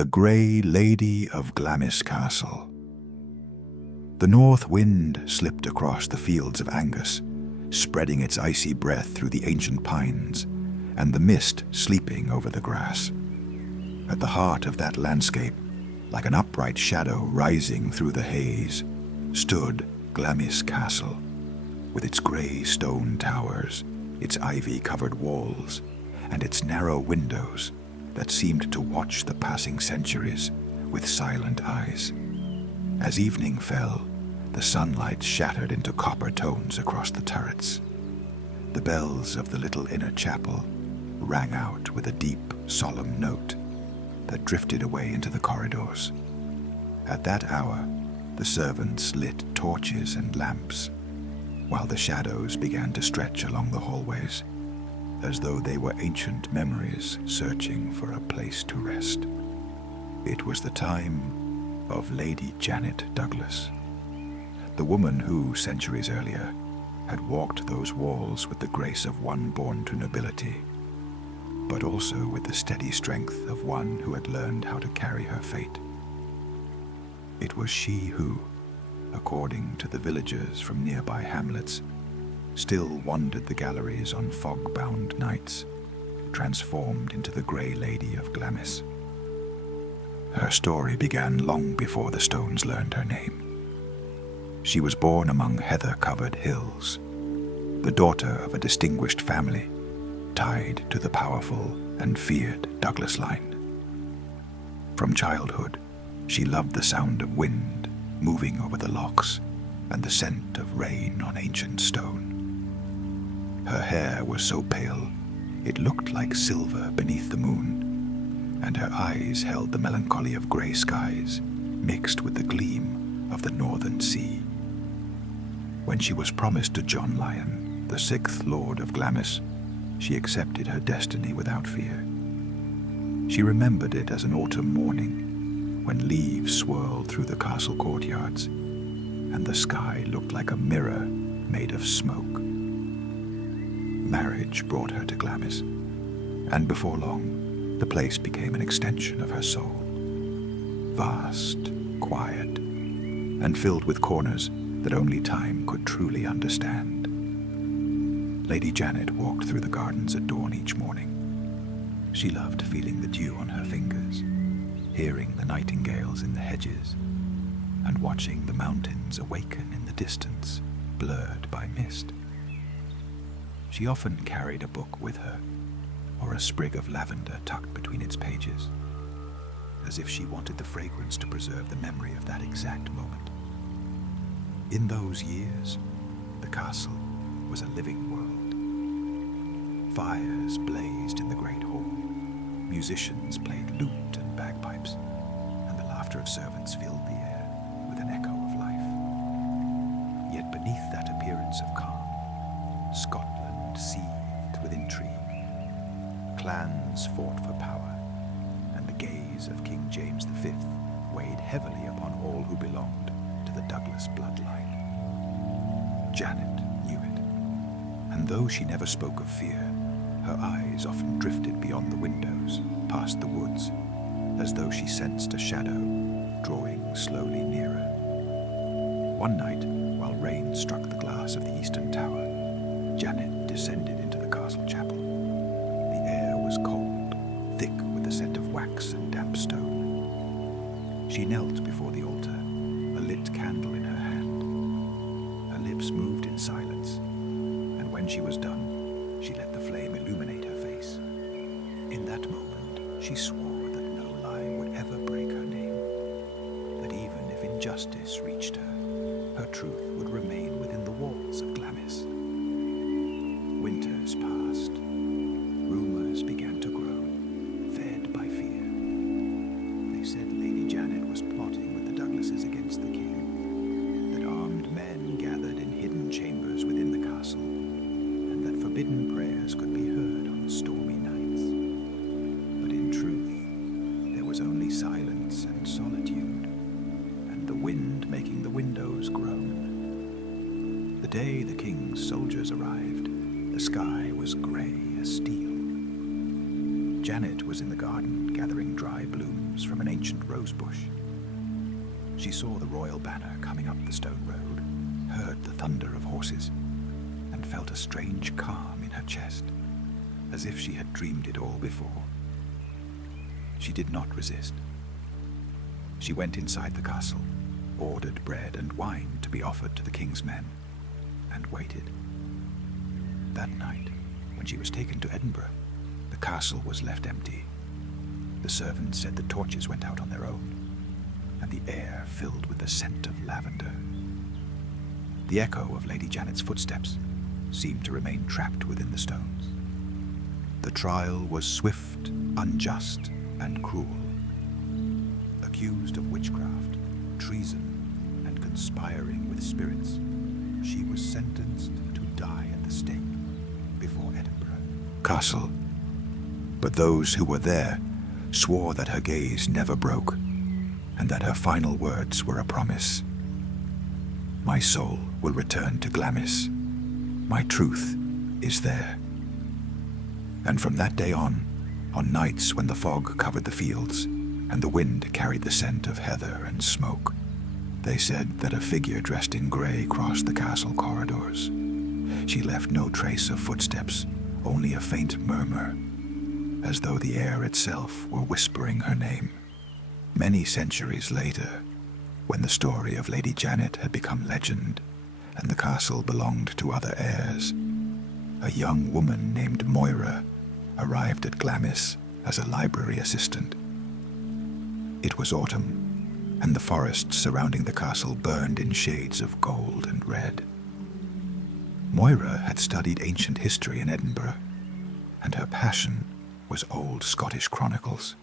the Grey Lady of Glamis Castle. The north wind slipped across the fields of Angus, spreading its icy breath through the ancient pines, and the mist sleeping over the grass. At the heart of that landscape, like an upright shadow rising through the haze, stood Glamis Castle, with its grey stone towers, its ivy-covered walls, and its narrow windows that seemed to watch the passing centuries with silent eyes. As evening fell, the sunlight shattered into copper tones across the turrets. The bells of the little inner chapel rang out with a deep, solemn note that drifted away into the corridors. At that hour, the servants lit torches and lamps, while the shadows began to stretch along the hallways, as though they were ancient memories searching for a place to rest. It was the time of Lady Janet Douglas, the woman who, centuries earlier, had walked those walls with the grace of one born to nobility, but also with the steady strength of one who had learned how to carry her fate. It was she who, according to the villagers from nearby hamlets, still wandered the galleries on fog-bound nights, transformed into the Grey Lady of Glamis. Her story began long before the stones learned her name. She was born among heather-covered hills, the daughter of a distinguished family, tied to the powerful and feared Douglas line. From childhood, she loved the sound of wind moving over the lochs and the scent of rain on ancient stone. Her hair was so pale, it looked like silver beneath the moon, and her eyes held the melancholy of grey skies mixed with the gleam of the northern sea. When she was promised to John Lyon, the 6th Lord of Glamis, she accepted her destiny without fear. She remembered it as an autumn morning, when leaves swirled through the castle courtyards, and the sky looked like a mirror made of smoke. Marriage brought her to Glamis, and before long, the place became an extension of her soul. Vast, quiet, and filled with corners that only time could truly understand. Lady Janet walked through the gardens at dawn each morning. She loved feeling the dew on her fingers, hearing the nightingales in the hedges, and watching the mountains awaken in the distance, blurred by mist. She often carried a book with her, or a sprig of lavender tucked between its pages, as if she wanted the fragrance to preserve the memory of that exact moment. In those years, the castle was a living world. Fires blazed in the great hall, musicians played lute and bagpipes, and the laughter of servants filled the air with an echo of life. Yet beneath that appearance of calm, Scotland seethed with intrigue. Clans fought for power, and the gaze of King James V weighed heavily upon all who belonged to the Douglas bloodline. Janet knew it, and though she never spoke of fear, her eyes often drifted beyond the windows, past the woods, as though she sensed a shadow drawing slowly nearer. One night, while rain struck the glass of the eastern tower, Janet descended into the castle chapel. The air was cold, thick with the scent of wax and damp stone. She knelt before the altar, a lit candle in her hand. Her lips moved in silence, and when she was done, she let the flame illuminate her face. In that moment, she swore that no lie would ever break her name, that even if injustice reached her, her truth would remain within the walls of Glamis. Winters passed. Rumors began to grow, fed by fear. They said Lady Janet was plotting with the Douglases against the king, that armed men gathered in hidden chambers within the castle, and that forbidden prayers could be heard on stormy nights. But in truth, there was only silence and solitude, and the wind making the windows groan. The day the king's soldiers arrived, the sky was grey as steel. Janet was in the garden gathering dry blooms from an ancient rose bush. She saw the royal banner coming up the stone road, heard the thunder of horses, and felt a strange calm in her chest, as if she had dreamed it all before. She did not resist. She went inside the castle, ordered bread and wine to be offered to the king's men, and waited. That night, when she was taken to Edinburgh, the castle was left empty. The servants said the torches went out on their own, and the air filled with the scent of lavender. The echo of Lady Janet's footsteps seemed to remain trapped within the stones. The trial was swift, unjust, and cruel. Accused of witchcraft, treason, and conspiring with spirits, she was sentenced to die at the stake before Edinburgh Castle. But those who were there swore that her gaze never broke, and that her final words were a promise. My soul will return to Glamis. My truth is there. And from that day on nights when the fog covered the fields and the wind carried the scent of heather and smoke, they said that a figure dressed in grey crossed the castle corridors. She left no trace of footsteps, only a faint murmur, as though the air itself were whispering her name. Many centuries later, when the story of Lady Janet had become legend and the castle belonged to other heirs, a young woman named Moira arrived at Glamis as a library assistant. It was autumn, and the forests surrounding the castle burned in shades of gold and red. Moira had studied ancient history in Edinburgh, and her passion was old Scottish chronicles.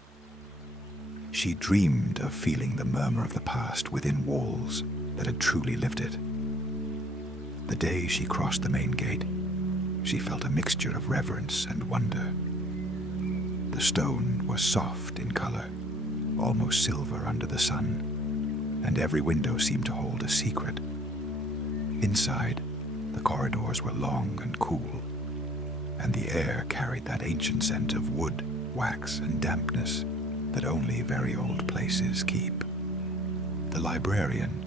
She dreamed of feeling the murmur of the past within walls that had truly lived it. The day she crossed the main gate, she felt a mixture of reverence and wonder. The stone was soft in color, almost silver under the sun, and every window seemed to hold a secret. Inside, the corridors were long and cool, and the air carried that ancient scent of wood, wax, and dampness that only very old places keep. The librarian,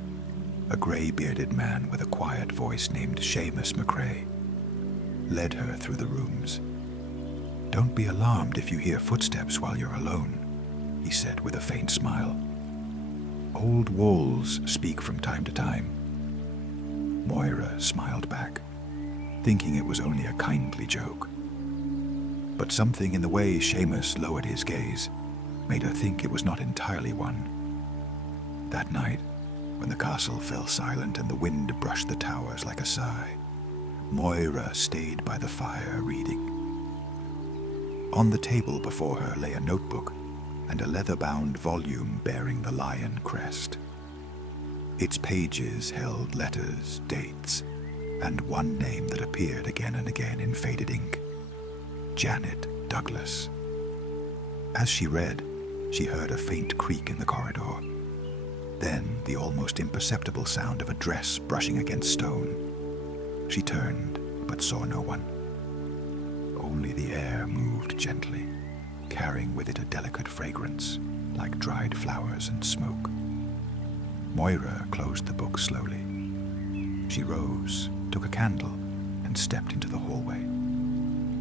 a grey-bearded man with a quiet voice named Seamus McRae, led her through the rooms. "Don't be alarmed if you hear footsteps while you're alone," he said with a faint smile. "Old walls speak from time to time." Moira smiled back, thinking it was only a kindly joke. But something in the way Seamus lowered his gaze made her think it was not entirely one. That night, when the castle fell silent and the wind brushed the towers like a sigh, Moira stayed by the fire reading. On the table before her lay a notebook and a leather-bound volume bearing the lion crest. Its pages held letters, dates, and one name that appeared again and again in faded ink: Janet Douglas. As she read, she heard a faint creak in the corridor. Then the almost imperceptible sound of a dress brushing against stone. She turned, but saw no one. Only the air moved gently, carrying with it a delicate fragrance, like dried flowers and smoke. Moira closed the book slowly. She rose, took a candle, and stepped into the hallway.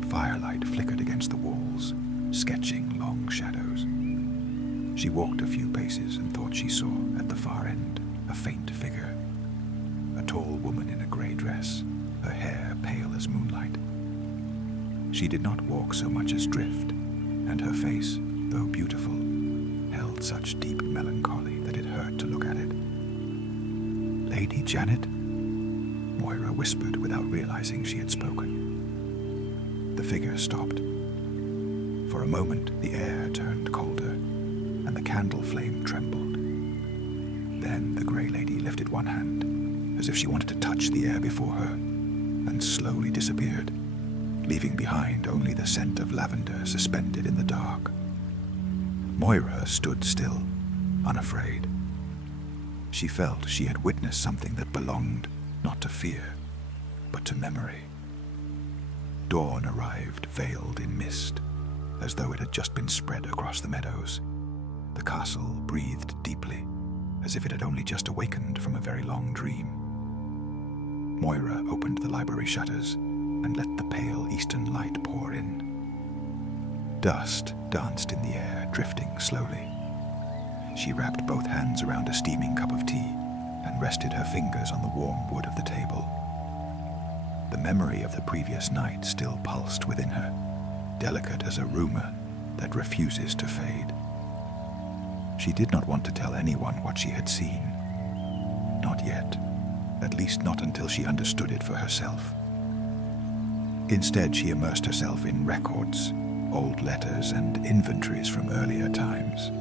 Firelight flickered against the walls, sketching long shadows. She walked a few paces and thought she saw, at the far end, a faint figure. A tall woman in a grey dress, her hair pale as moonlight. She did not walk so much as drift, and her face, though beautiful, held such deep melancholy that it hurt to look at it. "Lady Janet?" Moira whispered without realizing she had spoken. The figure stopped. For a moment, the air turned colder, and the candle flame trembled. Then the grey lady lifted one hand, as if she wanted to touch the air before her, and slowly disappeared, leaving behind only the scent of lavender suspended in the dark. Moira stood still, unafraid. She felt she had witnessed something that belonged not to fear, but to memory. Dawn arrived veiled in mist, as though it had just been spread across the meadows. The castle breathed deeply, as if it had only just awakened from a very long dream. Moira opened the library shutters and let the pale eastern light pour in. Dust danced in the air, drifting slowly. She wrapped both hands around a steaming cup of tea and rested her fingers on the warm wood of the table. The memory of the previous night still pulsed within her, delicate as a rumor that refuses to fade. She did not want to tell anyone what she had seen. Not yet, at least not until she understood it for herself. Instead, she immersed herself in records, old letters, and inventories from earlier times.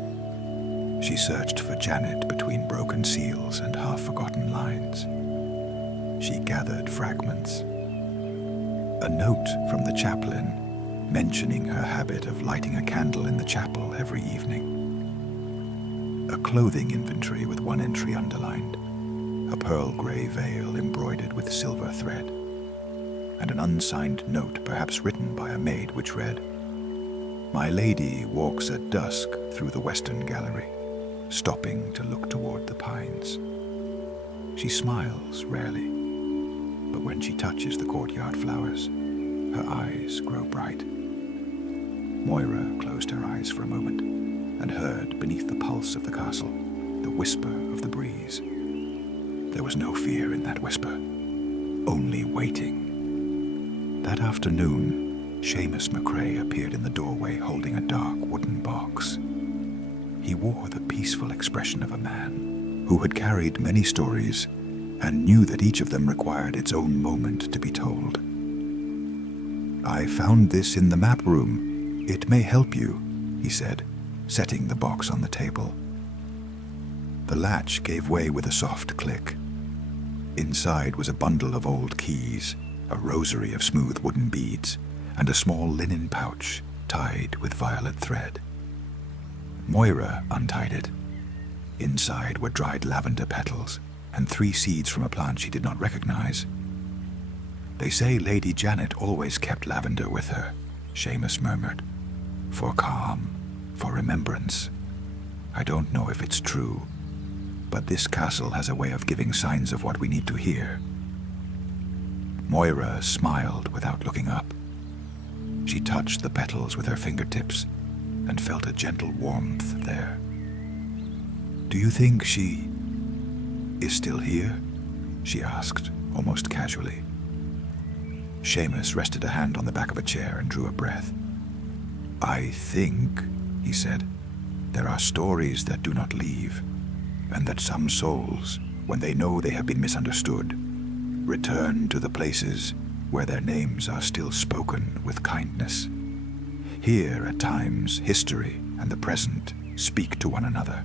She searched for Janet between broken seals and half-forgotten lines. She gathered fragments. A note from the chaplain mentioning her habit of lighting a candle in the chapel every evening. A clothing inventory with one entry underlined, a pearl gray veil embroidered with silver thread, and an unsigned note perhaps written by a maid which read, "My lady walks at dusk through the western gallery, stopping to look toward the pines. She smiles rarely, but when she touches the courtyard flowers, her eyes grow bright." Moira closed her eyes for a moment and heard beneath the pulse of the castle the whisper of the breeze. There was no fear in that whisper, only waiting. That afternoon, Seamus McCrae appeared in the doorway holding a dark wooden box. He wore the peaceful expression of a man who had carried many stories and knew that each of them required its own moment to be told. "I found this in the map room. It may help you," he said, setting the box on the table. The latch gave way with a soft click. Inside was a bundle of old keys, a rosary of smooth wooden beads, and a small linen pouch tied with violet thread. Moira untied it. Inside were dried lavender petals and 3 seeds from a plant she did not recognize. "They say Lady Janet always kept lavender with her," Seamus murmured. "For calm, for remembrance. I don't know if it's true, but this castle has a way of giving signs of what we need to hear." Moira smiled without looking up. She touched the petals with her fingertips and felt a gentle warmth there. "Do you think she is still here?" she asked, almost casually. Seamus rested a hand on the back of a chair and drew a breath. "I think," he said, "there are stories that do not leave, and that some souls, when they know they have been misunderstood, return to the places where their names are still spoken with kindness. Here, at times, history and the present speak to one another,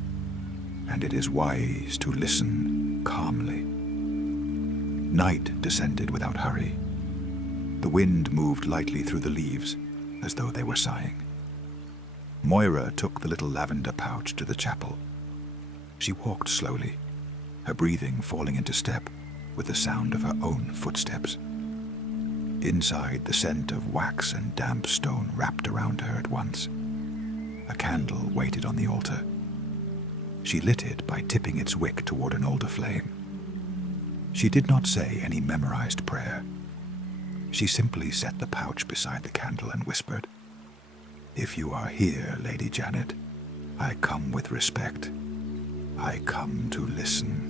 and it is wise to listen calmly." Night descended without hurry. The wind moved lightly through the leaves, as though they were sighing. Moira took the little lavender pouch to the chapel. She walked slowly, her breathing falling into step with the sound of her own footsteps. Inside, the scent of wax and damp stone wrapped around her at once. A candle waited on the altar. She lit it by tipping its wick toward an older flame. She did not say any memorized prayer. She simply set the pouch beside the candle and whispered, "If you are here, Lady Janet, I come with respect. I come to listen."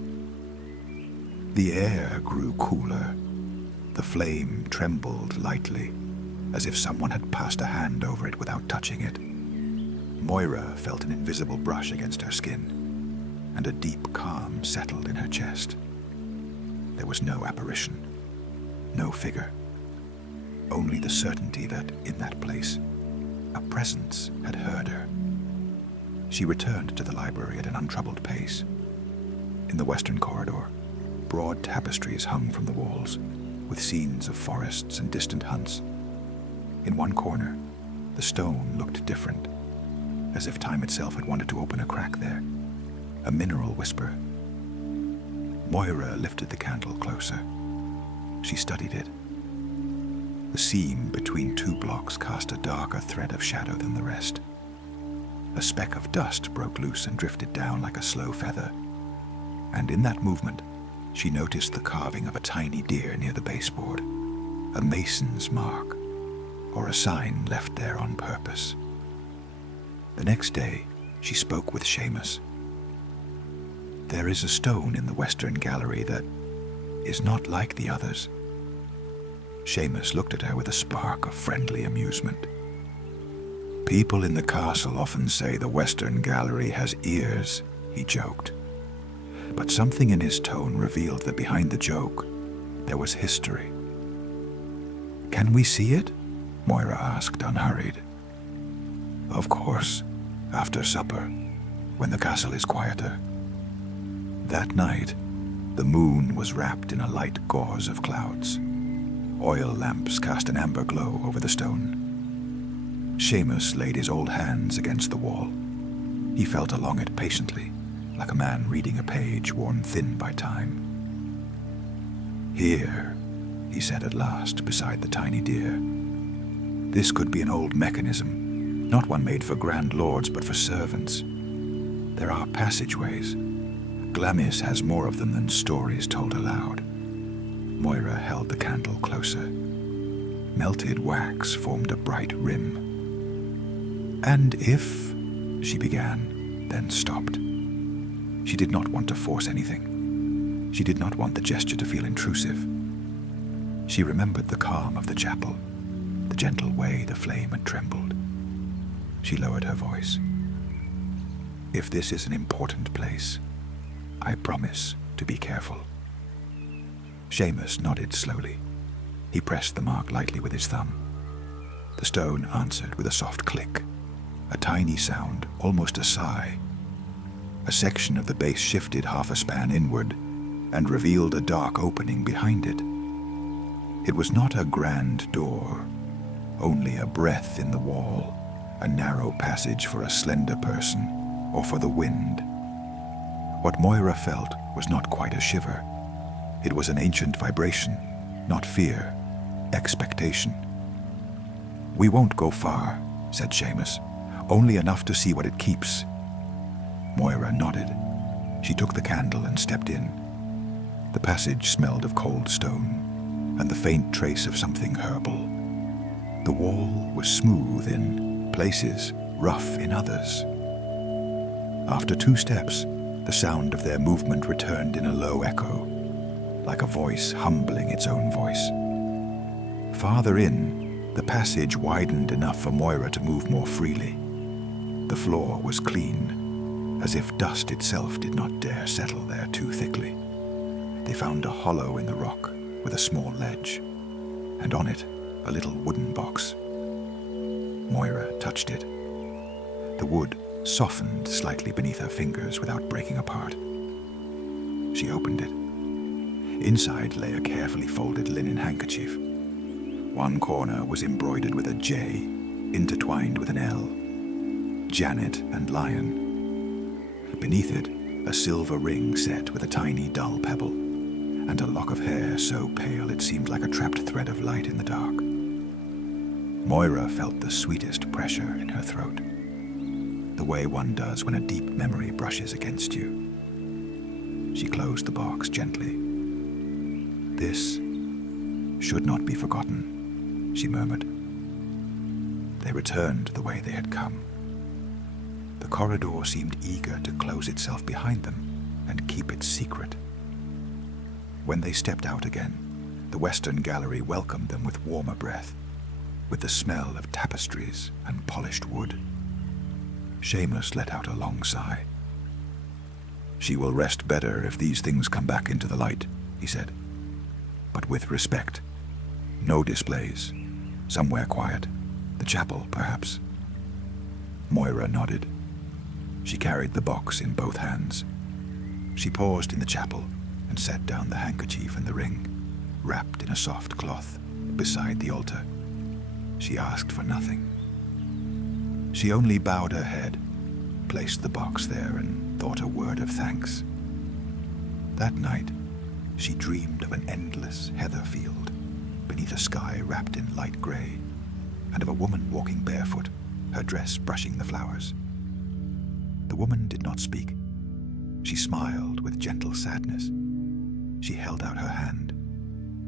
The air grew cooler. The flame trembled lightly, as if someone had passed a hand over it without touching it. Moira felt an invisible brush against her skin, and a deep calm settled in her chest. There was no apparition, no figure, only the certainty that, in that place, a presence had heard her. She returned to the library at an untroubled pace. In the western corridor, broad tapestries hung from the walls, with scenes of forests and distant hunts. In one corner, the stone looked different, as if time itself had wanted to open a crack there, a mineral whisper. Moira lifted the candle closer. She studied it. The seam between two blocks cast a darker thread of shadow than the rest. A speck of dust broke loose and drifted down like a slow feather, and in that movement, she noticed the carving of a tiny deer near the baseboard, a mason's mark, or a sign left there on purpose. The next day, she spoke with Seamus. There is a stone in the western gallery that is not like the others. Seamus looked at her with a spark of friendly amusement. People in the castle often say the western gallery has ears, he joked. But something in his tone revealed that behind the joke, there was history. Can we see it? Moira asked, unhurried. Of course, after supper, when the castle is quieter. That night, the moon was wrapped in a light gauze of clouds. Oil lamps cast an amber glow over the stone. Seamus laid his old hands against the wall. He felt along it patiently, like a man reading a page worn thin by time. Here, he said at last, beside the tiny deer. This could be an old mechanism, not one made for grand lords, but for servants. There are passageways. Glamis has more of them than stories told aloud. Moira held the candle closer. Melted wax formed a bright rim. And if, she began, then stopped. She did not want to force anything. She did not want the gesture to feel intrusive. She remembered the calm of the chapel, the gentle way the flame had trembled. She lowered her voice. If this is an important place, I promise to be careful. Seamus nodded slowly. He pressed the mark lightly with his thumb. The stone answered with a soft click, a tiny sound, almost a sigh. A section of the base shifted half a span inward and revealed a dark opening behind it. It was not a grand door, only a breath in the wall, a narrow passage for a slender person or for the wind. What Moira felt was not quite a shiver. It was an ancient vibration, not fear, expectation. We won't go far, said Seamus, only enough to see what it keeps. Moira nodded. She took the candle and stepped in. The passage smelled of cold stone and the faint trace of something herbal. The wall was smooth in places, rough in others. After 2 steps, the sound of their movement returned in a low echo, like a voice humbling its own voice. Farther in, the passage widened enough for Moira to move more freely. The floor was clean, as if dust itself did not dare settle there too thickly. They found a hollow in the rock with a small ledge, and on it, a little wooden box. Moira touched it. The wood softened slightly beneath her fingers without breaking apart. She opened it. Inside lay a carefully folded linen handkerchief. One corner was embroidered with a J, intertwined with an L. Janet and Lion. Beneath it, a silver ring set with a tiny dull pebble, and a lock of hair so pale it seemed like a trapped thread of light in the dark. Moira felt the sweetest pressure in her throat, the way one does when a deep memory brushes against you. She closed the box gently. This should not be forgotten, she murmured. They returned the way they had come. The corridor seemed eager to close itself behind them and keep its secret. When they stepped out again, the western gallery welcomed them with warmer breath, with the smell of tapestries and polished wood. Seamus let out a long sigh. She will rest better if these things come back into the light, he said, but with respect. No displays. Somewhere quiet. The chapel, perhaps. Moira nodded. She carried the box in both hands. She paused in the chapel and set down the handkerchief and the ring, wrapped in a soft cloth, beside the altar. She asked for nothing. She only bowed her head, placed the box there, and thought a word of thanks. That night, she dreamed of an endless heather field, beneath a sky wrapped in light grey, and of a woman walking barefoot, her dress brushing the flowers. The woman did not speak. She smiled with gentle sadness. She held out her hand.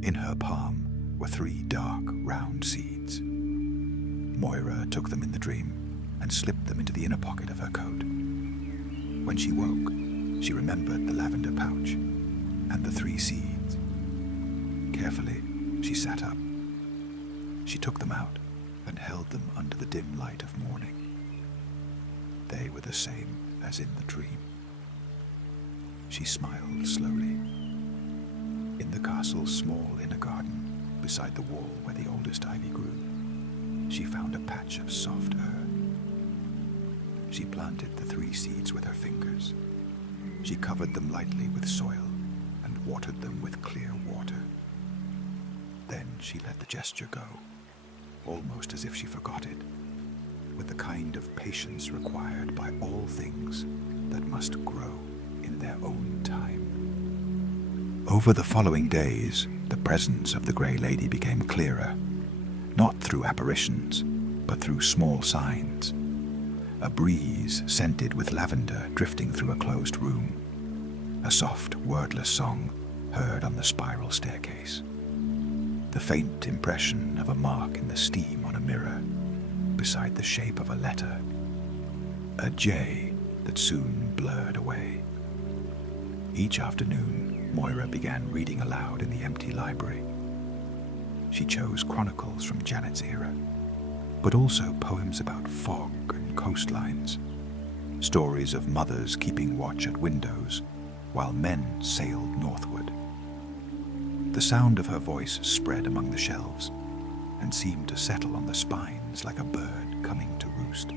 In her palm were 3 dark, round seeds. Moira took them in the dream and slipped them into the inner pocket of her coat. When she woke, she remembered the lavender pouch and the 3 seeds. Carefully, she sat up. She took them out and held them under the dim light of morning. They were the same as in the dream. She smiled slowly. In the castle's small inner garden, beside the wall where the oldest ivy grew, she found a patch of soft earth. She planted the 3 seeds with her fingers. She covered them lightly with soil and watered them with clear water. Then she let the gesture go, almost as if she forgot it, with the kind of patience required by all things that must grow in their own time. Over the following days, the presence of the Grey Lady became clearer, not through apparitions, but through small signs. A breeze scented with lavender drifting through a closed room. A soft, wordless song heard on the spiral staircase. The faint impression of a mark in the steam on a mirror, beside the shape of a letter. A J that soon blurred away. Each afternoon, Moira began reading aloud in the empty library. She chose chronicles from Janet's era, but also poems about fog and coastlines, stories of mothers keeping watch at windows while men sailed northward. The sound of her voice spread among the shelves and seemed to settle on the spines like a bird coming to roost.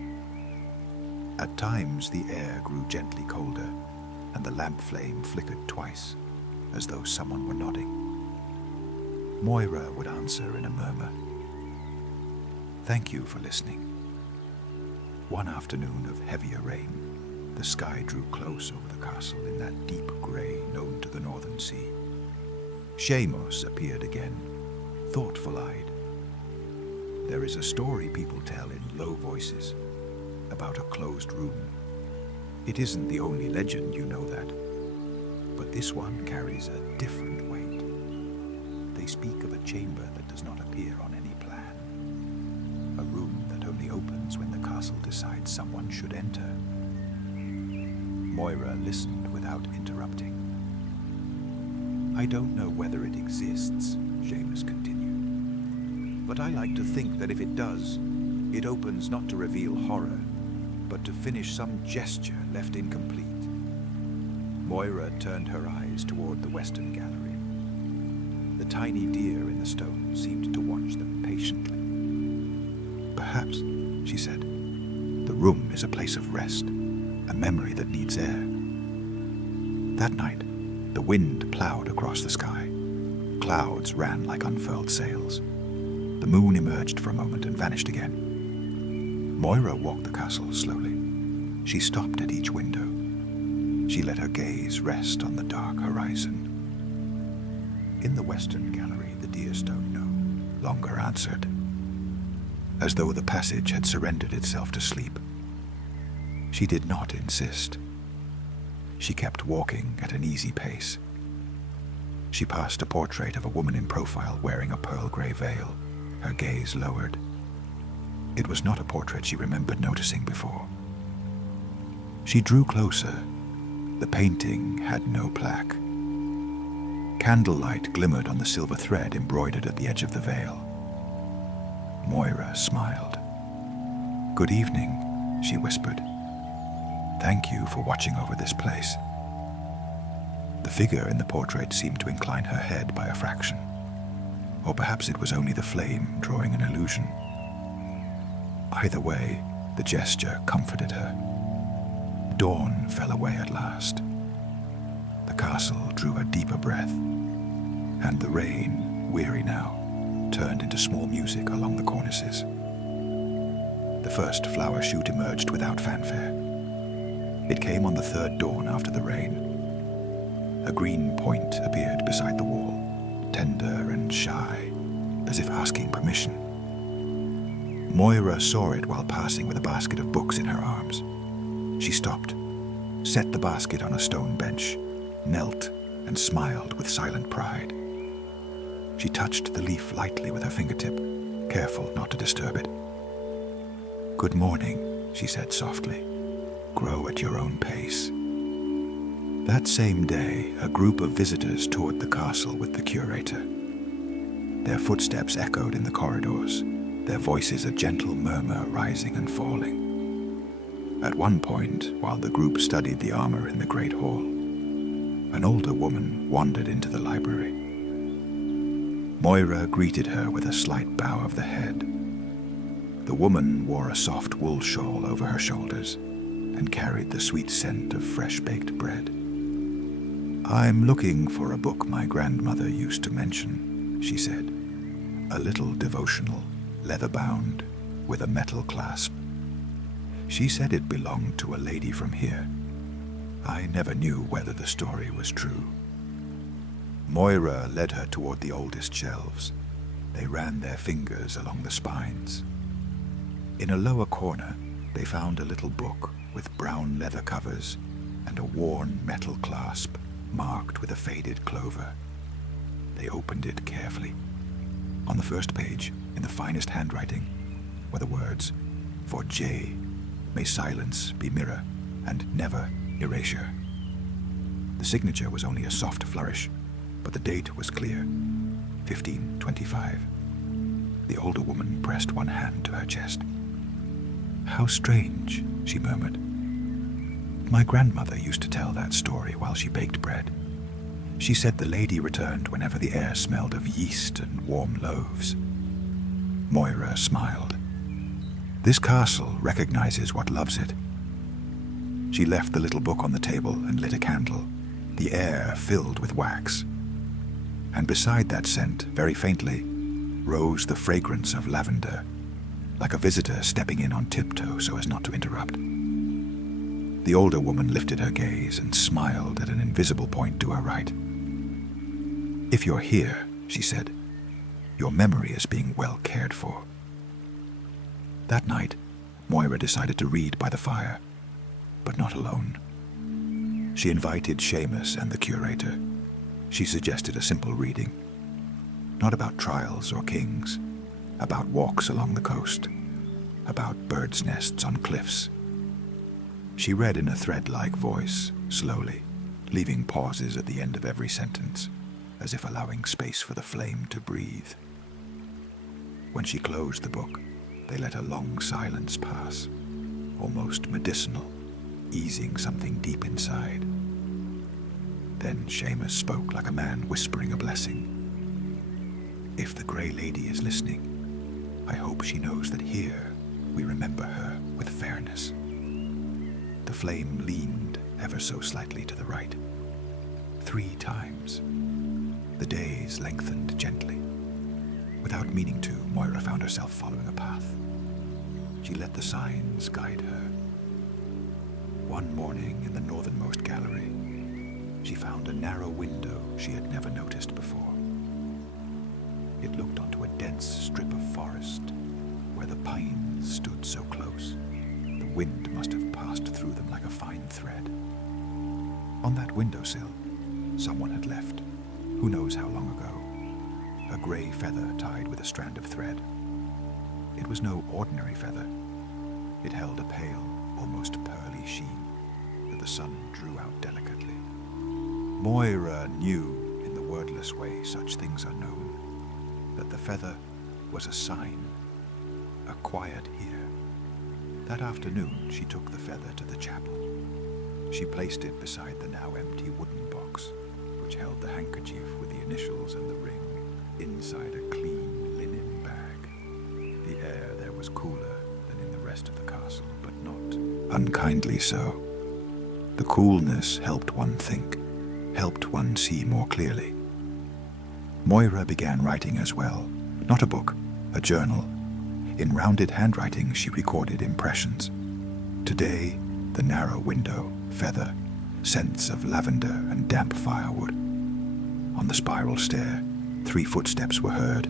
At times the air grew gently colder, and the lamp flame flickered twice, as though someone were nodding. Moira would answer in a murmur. "Thank you for listening." One afternoon of heavier rain, the sky drew close over the castle in that deep grey known to the northern sea. Seamus appeared again, thoughtful-eyed. There is a story people tell in low voices about a closed room. It isn't the only legend, you know that, but this one carries a different weight. They speak of a chamber that does not appear on any plan, a room that only opens when the castle decides someone should enter. Moira listened without interrupting. "I don't know whether it exists," Seamus continued, "but I like to think that if it does, it opens not to reveal horror, but to finish some gesture left incomplete." Moira turned her eyes toward the western gallery. The tiny deer in the stone seemed to watch them patiently. "Perhaps," she said, "the room is a place of rest, a memory that needs air." That night, the wind plowed across the sky. Clouds ran like unfurled sails. The moon emerged for a moment and vanished again. Moira walked the castle slowly. She stopped at each window. She let her gaze rest on the dark horizon. In the western gallery, the deerstone no longer answered, as though the passage had surrendered itself to sleep. She did not insist. She kept walking at an easy pace. She passed a portrait of a woman in profile wearing a pearl grey veil, her gaze lowered. It was not a portrait she remembered noticing before. She drew closer. The painting had no plaque. Candlelight glimmered on the silver thread embroidered at the edge of the veil. Moira smiled. "Good evening," she whispered. "Thank you for watching over this place." The figure in the portrait seemed to incline her head by a fraction. Or perhaps it was only the flame drawing an illusion. Either way, the gesture comforted her. Dawn fell away at last. The castle drew a deeper breath, and the rain, weary now, turned into small music along the cornices. The first flower shoot emerged without fanfare. It came on the third dawn after the rain. A green point appeared beside the wall, tender and shy, as if asking permission. Moira saw it while passing with a basket of books in her arms. She stopped, set the basket on a stone bench, knelt, and smiled with silent pride. She touched the leaf lightly with her fingertip, careful not to disturb it. "Good morning," she said softly. "Grow at your own pace." That same day, a group of visitors toured the castle with the curator. Their footsteps echoed in the corridors, their voices a gentle murmur rising and falling. At one point, while the group studied the armor in the great hall, an older woman wandered into the library. Moira greeted her with a slight bow of the head. The woman wore a soft wool shawl over her shoulders and carried the sweet scent of fresh-baked bread. "I'm looking for a book my grandmother used to mention," she said. "A little devotional, leather-bound, with a metal clasp. She said it belonged to a lady from here. I never knew whether the story was true." Moira led her toward the oldest shelves. They ran their fingers along the spines. In a lower corner, they found a little book with brown leather covers and a worn metal clasp marked with a faded clover. They opened it carefully. On the first page, in the finest handwriting, were the words, "For J, may silence be mirror and never erasure." The signature was only a soft flourish, but the date was clear, 1525. The older woman pressed one hand to her chest. "How strange," she murmured. "My grandmother used to tell that story while she baked bread. She said the lady returned whenever the air smelled of yeast and warm loaves." Moira smiled. "This castle recognizes what loves it." She left the little book on the table and lit a candle, the air filled with wax. And beside that scent, very faintly, rose the fragrance of lavender, like a visitor stepping in on tiptoe so as not to interrupt. The older woman lifted her gaze and smiled at an invisible point to her right. "If you're here," she said, "your memory is being well cared for." That night, Moira decided to read by the fire, but not alone. She invited Seamus and the curator. She suggested a simple reading, not about trials or kings, about walks along the coast, about birds' nests on cliffs. She read in a thread-like voice, slowly, leaving pauses at the end of every sentence, as if allowing space for the flame to breathe. When she closed the book, they let a long silence pass, almost medicinal, easing something deep inside. Then Seamus spoke like a man whispering a blessing. "If the Grey Lady is listening, I hope she knows that here we remember her with fairness." The flame leaned ever so slightly to the right. 3 times. The days lengthened gently. Without meaning to, Moira found herself following a path. She let the signs guide her. One morning in the northernmost gallery, she found a narrow window she had never noticed before. It looked onto a dense strip of forest where the pines stood so close. The wind must have passed through them like a fine thread. On that windowsill, someone had left, who knows how long ago, a grey feather tied with a strand of thread. It was no ordinary feather. It held a pale, almost pearly sheen that the sun drew out delicately. Moira knew, in the wordless way such things are known, that the feather was a sign, a quiet here. That afternoon, she took the feather to the chapel. She placed it beside the now empty wooden box, which held the handkerchief with the initials and the ring, inside a clean linen bag. The air there was cooler than in the rest of the castle, but not unkindly so. The coolness helped one think, helped one see more clearly. Moira began writing as well, not a book, a journal. In rounded handwriting, she recorded impressions. Today, the narrow window, feather, scents of lavender and damp firewood. On the spiral stair, 3 footsteps were heard.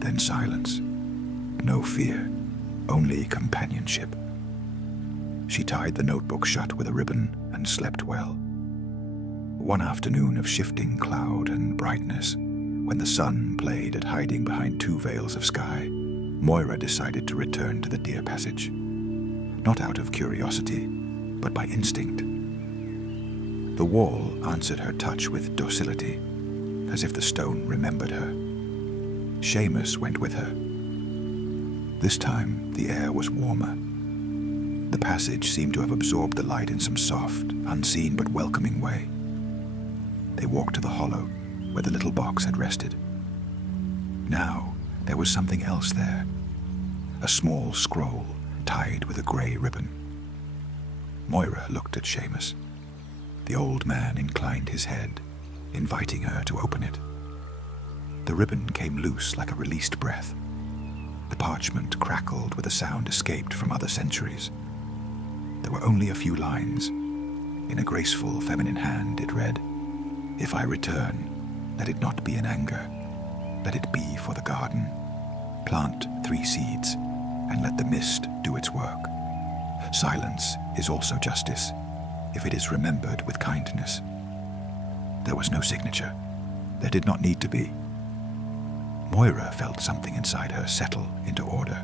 then silence. No fear, only companionship. She tied the notebook shut with a ribbon and slept well. One afternoon of shifting cloud and brightness, when the sun played at hiding behind two veils of sky, Moira decided to return to the deer passage. Not out of curiosity, but by instinct. The wall answered her touch with docility, as if the stone remembered her. Seamus went with her. This time, the air was warmer. The passage seemed to have absorbed the light in some soft, unseen but welcoming way. They walked to the hollow, where the little box had rested. Now, there was something else there. A small scroll, tied with a grey ribbon. Moira looked at Seamus. The old man inclined his head, inviting her to open it. The ribbon came loose like a released breath. The parchment crackled with a sound escaped from other centuries. There were only a few lines. In a graceful feminine hand it read, "If I return, let it not be in anger. Let it be for the garden. Plant 3 seeds, and let the mist do its work. Silence is also justice, if it is remembered with kindness." There was no signature. There did not need to be. Moira felt something inside her settle into order.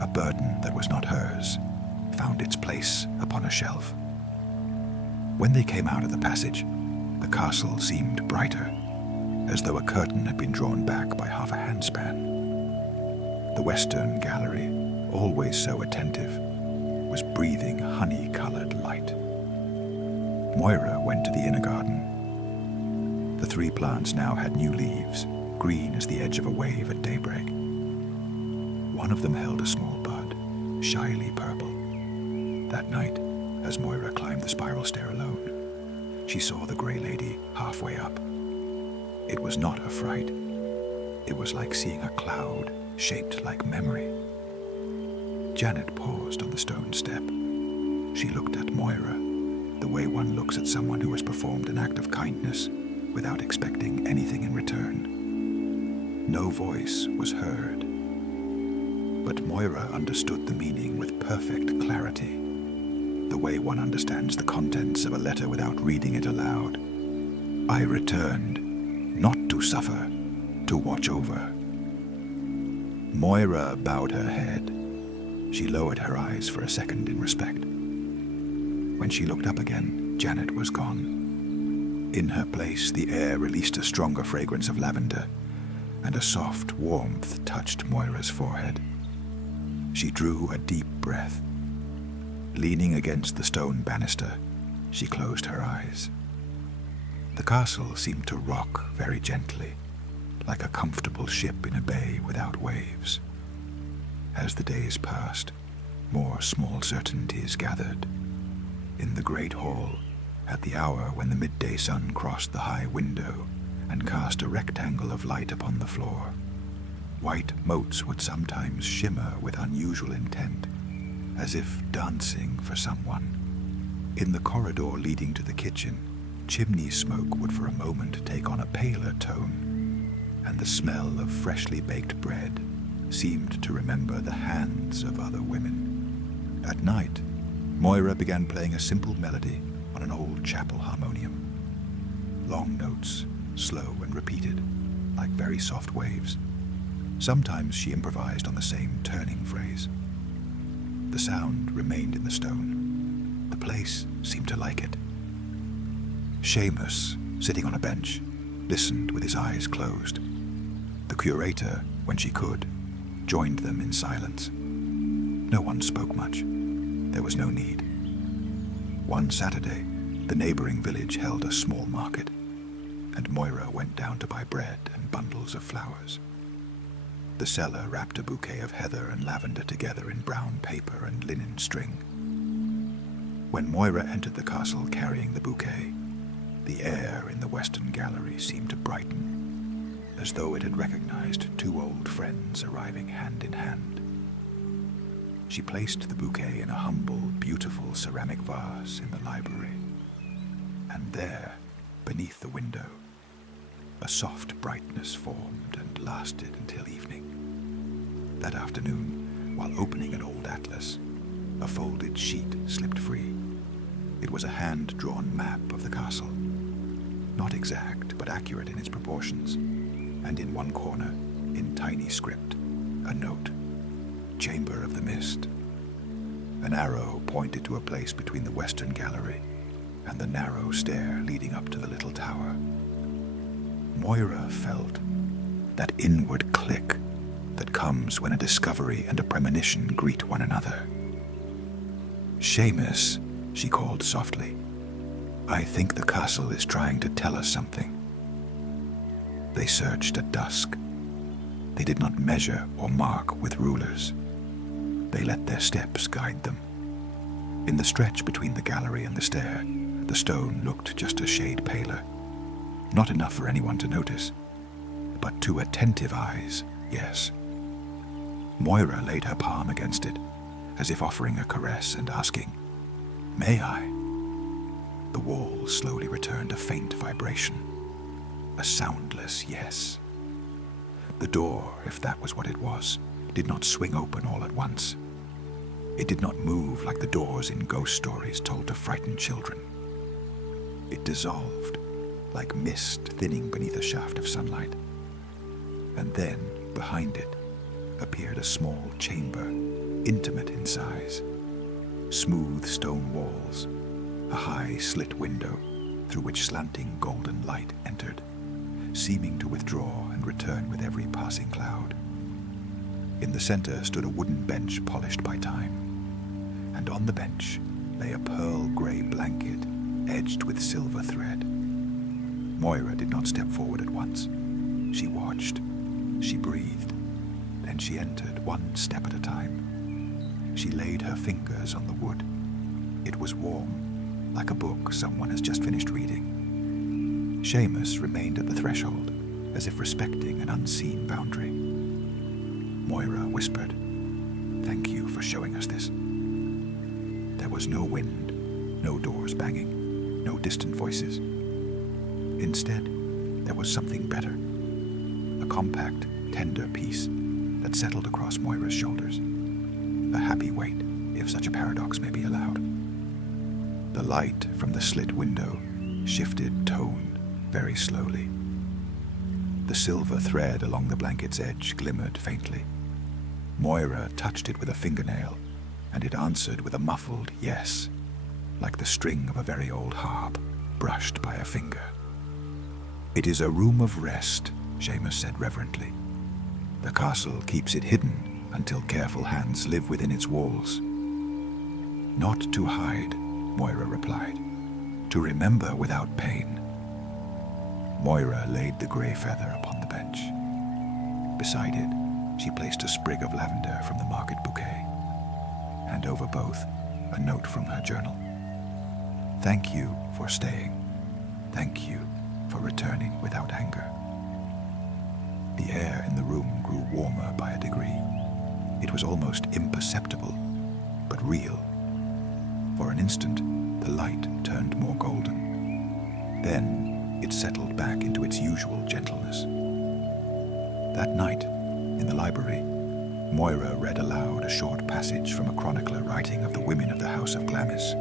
A burden that was not hers found its place upon a shelf. When they came out of the passage, the castle seemed brighter, as though a curtain had been drawn back by half a handspan. The western gallery, always so attentive, was breathing honey-colored light. Moira went to the inner garden. The 3 plants now had new leaves, green as the edge of a wave at daybreak. One of them held a small bud, shyly purple. That night, as Moira climbed the spiral stair alone, she saw the grey lady halfway up. It was not a fright. It was like seeing a cloud shaped like memory. Janet paused on the stone step. She looked at Moira, the way one looks at someone who has performed an act of kindness without expecting anything in return. No voice was heard, but Moira understood the meaning with perfect clarity, the way one understands the contents of a letter without reading it aloud. "I returned, not to suffer, to watch over." Moira bowed her head. She lowered her eyes for a second in respect. When she looked up again, Janet was gone. In her place, the air released a stronger fragrance of lavender, and a soft warmth touched Moira's forehead. She drew a deep breath. Leaning against the stone banister, she closed her eyes. The castle seemed to rock very gently, like a comfortable ship in a bay without waves. As the days passed, more small certainties gathered. In the great hall, at the hour when the midday sun crossed the high window and cast a rectangle of light upon the floor, white motes would sometimes shimmer with unusual intent, as if dancing for someone. In the corridor leading to the kitchen, chimney smoke would for a moment take on a paler tone, and the smell of freshly baked bread seemed to remember the hands of other women. At night, Moira began playing a simple melody on an old chapel harmonium. Long notes, slow and repeated, like very soft waves. Sometimes she improvised on the same turning phrase. The sound remained in the stone. The place seemed to like it. Seamus, sitting on a bench, listened with his eyes closed. The curator, when she could, joined them in silence. No one spoke much. There was no need. One Saturday, the neighboring village held a small market, and Moira went down to buy bread and bundles of flowers. The seller wrapped a bouquet of heather and lavender together in brown paper and linen string. When Moira entered the castle carrying the bouquet, the air in the western gallery seemed to brighten, as though it had recognized 2 old friends arriving hand in hand. She placed the bouquet in a humble, beautiful ceramic vase in the library. And there, beneath the window, a soft brightness formed and lasted until evening. That afternoon, while opening an old atlas, a folded sheet slipped free. It was a hand-drawn map of the castle. Not exact, but accurate in its proportions. And in one corner, in tiny script, a note: Chamber of the Mist. An arrow pointed to a place between the western gallery and the narrow stair leading up to the little tower. Moira felt that inward click that comes when a discovery and a premonition greet one another. "Seamus," she called softly, "I think the castle is trying to tell us something." They searched at dusk. They did not measure or mark with rulers. They let their steps guide them. In the stretch between the gallery and the stair, the stone looked just a shade paler. Not enough for anyone to notice, but to attentive eyes, yes. Moira laid her palm against it, as if offering a caress and asking, "May I?" The wall slowly returned a faint vibration, a soundless yes. The door, if that was what it was, did not swing open all at once. It did not move like the doors in ghost stories told to frighten children. It dissolved, like mist thinning beneath a shaft of sunlight. And then, behind it, appeared a small chamber, intimate in size. Smooth stone walls, a high slit window through which slanting golden light entered, seeming to withdraw and return with every passing cloud. In the center stood a wooden bench polished by time, and on the bench lay a pearl-gray blanket edged with silver thread. Moira did not step forward at once. She watched, she breathed, then she entered one step at a time. She laid her fingers on the wood. It was warm, like a book someone has just finished reading. Seamus remained at the threshold, as if respecting an unseen boundary. Moira whispered, "Thank you for showing us this." There was no wind, no doors banging, no distant voices. Instead, there was something better. A compact, tender peace that settled across Moira's shoulders. A happy weight, if such a paradox may be allowed. The light from the slit window shifted tone very slowly. The silver thread along the blanket's edge glimmered faintly. Moira touched it with a fingernail, and it answered with a muffled yes, like the string of a very old harp brushed by a finger. "It is a room of rest," Seamus said reverently. "The castle keeps it hidden until careful hands live within its walls." "Not to hide," Moira replied. "To remember without pain." Moira laid the grey feather upon the bench. Beside it, she placed a sprig of lavender from the market bouquet, and over both, a note from her journal. "Thank you for staying. Thank you for returning without anger." The air in the room grew warmer by a degree. It was almost imperceptible, but real. For an instant, the light turned more golden. Then it settled back into its usual gentleness. That night, in the library, Moira read aloud a short passage from a chronicler writing of the women of the House of Glamis.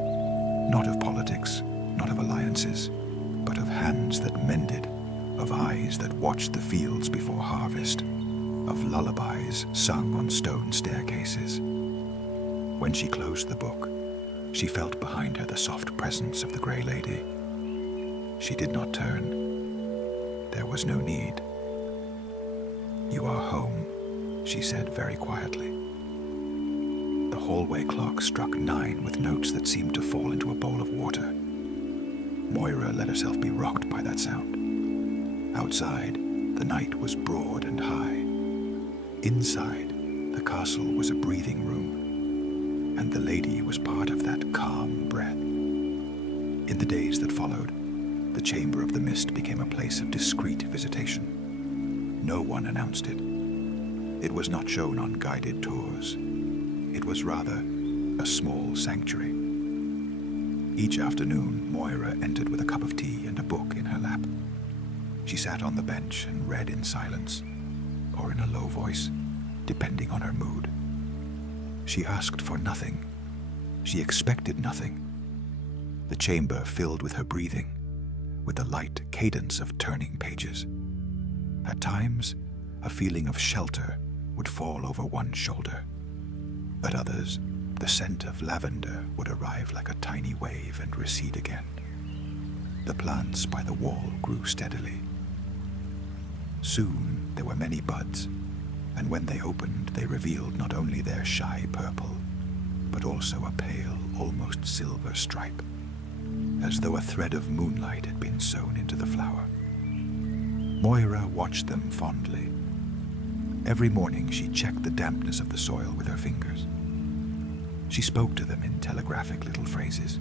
Not of politics, not of alliances, but of hands that mended, of eyes that watched the fields before harvest, of lullabies sung on stone staircases. When she closed the book, she felt behind her the soft presence of the Grey Lady. She did not turn. There was no need. "You are home," she said very quietly. The hallway clock struck 9 with notes that seemed to fall into a bowl of water. Moira let herself be rocked by that sound. Outside, the night was broad and high. Inside, the castle was a breathing room, and the lady was part of that calm breath. In the days that followed, the Chamber of the Mist became a place of discreet visitation. No one announced it. It was not shown on guided tours. It was rather a small sanctuary. Each afternoon, Moira entered with a cup of tea and a book in her lap. She sat on the bench and read in silence. or in a low voice, depending on her mood. She asked for nothing. She expected nothing. The chamber filled with her breathing, with the light cadence of turning pages. At times, a feeling of shelter would fall over one shoulder. At others, the scent of lavender would arrive like a tiny wave and recede again. The plants by the wall grew steadily. Soon there were many buds, and when they opened, they revealed not only their shy purple, but also a pale, almost silver stripe, as though a thread of moonlight had been sewn into the flower. Moira watched them fondly. Every morning she checked the dampness of the soil with her fingers. She spoke to them in telegraphic little phrases.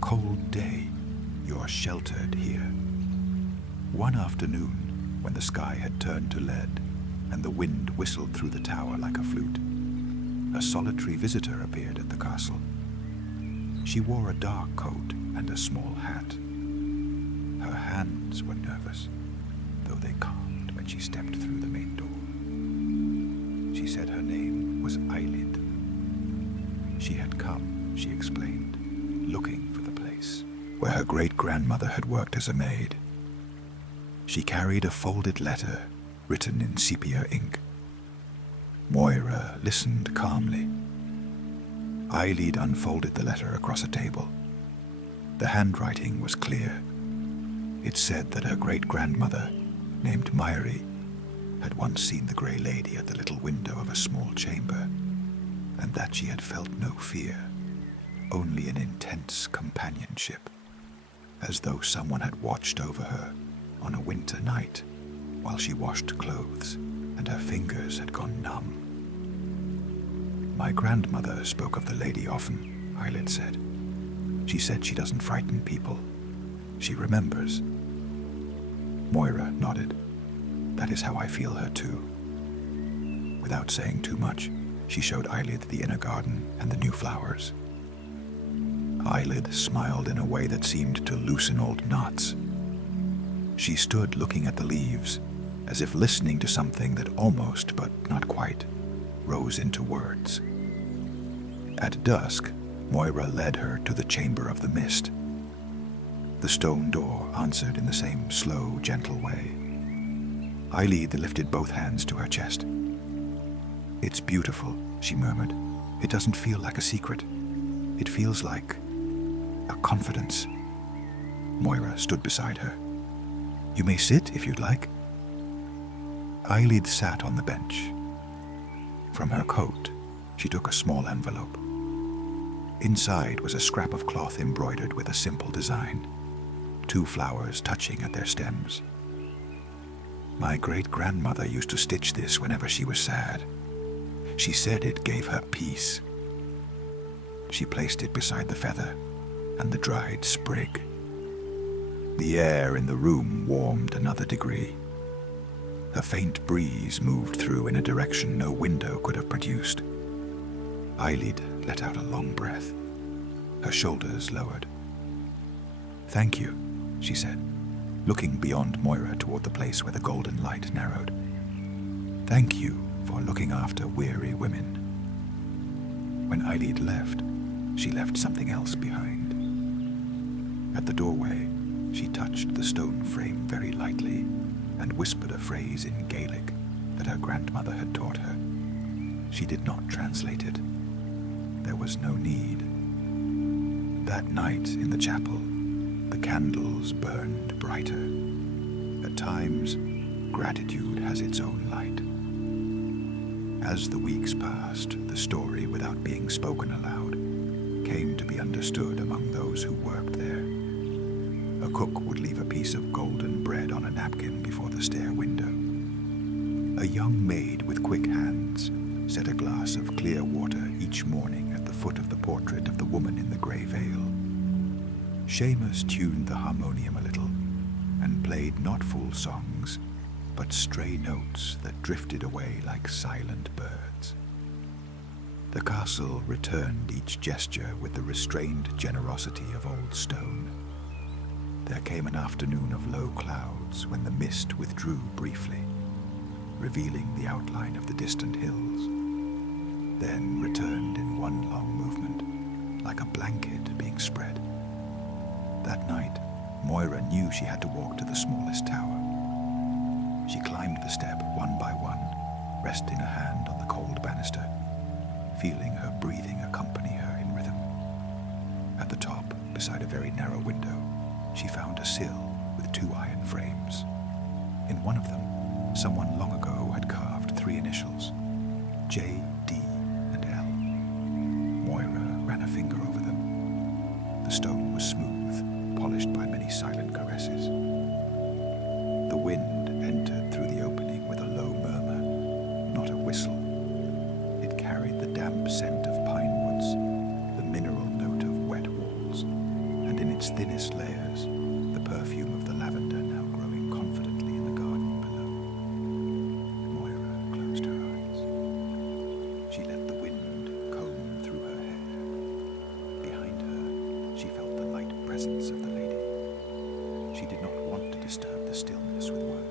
"Cold day, you're sheltered here." One afternoon, when the sky had turned to lead and the wind whistled through the tower like a flute, a solitary visitor appeared at the castle. She wore a dark coat and a small hat. Her hands were nervous, though they calmed when she stepped through the main door. She said her name was Eilid. She had come, she explained, looking for the place where her great-grandmother had worked as a maid. She carried a folded letter written in sepia ink. Moira listened calmly. Eilid unfolded the letter across a table. The handwriting was clear. It said that her great-grandmother, named Myri, had once seen the grey lady at the little window of a small chamber, and that she had felt no fear, only an intense companionship, as though someone had watched over her on a winter night while she washed clothes and her fingers had gone numb. "My grandmother spoke of the lady often," Eilid said. "She said she doesn't frighten people. She remembers." Moira nodded. "That is how I feel her too." Without saying too much, she showed Eilid the inner garden and the new flowers. Eilid smiled in a way that seemed to loosen old knots. She stood looking at the leaves, as if listening to something that almost, but not quite, rose into words. At dusk, Moira led her to the Chamber of the Mist. The stone door answered in the same slow, gentle way. Eilid lifted both hands to her chest. "It's beautiful," she murmured. "It doesn't feel like a secret. It feels like a confidence." Moira stood beside her. "You may sit if you'd like." Eilid sat on the bench. From her coat, she took a small envelope. Inside was a scrap of cloth embroidered with a simple design, 2 flowers touching at their stems. "My great-grandmother used to stitch this whenever she was sad. She said it gave her peace." She placed it beside the feather and the dried sprig. The air in the room warmed another degree. A faint breeze moved through in a direction no window could have produced. Eilid let out a long breath. Her shoulders lowered. "Thank you," she said, looking beyond Moira toward the place where the golden light narrowed. "Thank you for looking after weary women." When Eilid left, she left something else behind. At the doorway, she touched the stone frame very lightly and whispered a phrase in Gaelic that her grandmother had taught her. She did not translate it. There was no need. That night in the chapel, the candles burned brighter. At times, gratitude has its own light. As the weeks passed, the story, without being spoken aloud, came to be understood among those who worked there. A cook would leave a piece of golden bread on a napkin before the stair window. A young maid with quick hands set a glass of clear water each morning at the foot of the portrait of the woman in the grey veil. Seamus tuned the harmonium a little and played not full songs, but stray notes that drifted away like silent birds. The castle returned each gesture with the restrained generosity of old stone. There came an afternoon of low clouds when the mist withdrew briefly. revealing the outline of the distant hills, then returned in one long movement, like a blanket being spread. That night, Moira knew she had to walk to the smallest tower. She climbed the step one by one, resting a hand on the cold banister, feeling her breathing accompany her in rhythm. At the top, beside a very narrow window, she found a sill with 2 iron frames. In one of them, someone long ago had carved 3 initials, J, D, and L. Moira ran a finger over them. The stone was smooth, polished by many silent caresses. The wind entered through the opening with a low murmur, not a whistle. It carried the damp scent of pine woods, the mineral note of wet walls, and in its thinnest layers, the perfume of the lavender now growing confidently in the garden below. Moira closed her eyes. She let the wind comb through her hair. Behind her, she felt the light presence of the lady. She did not want to disturb the stillness with words.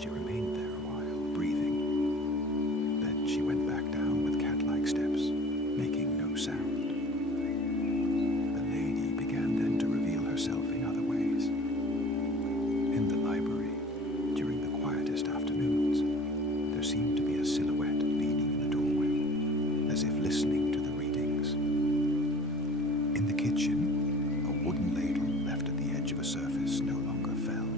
She remained there a while, breathing. Then she went back down with cat-like steps, making no sound. The lady began then to reveal herself in other ways. In the library, during the quietest afternoons, there seemed to be a silhouette leaning in the doorway, as if listening to the readings. In the kitchen, a wooden ladle left at the edge of a surface no longer fell,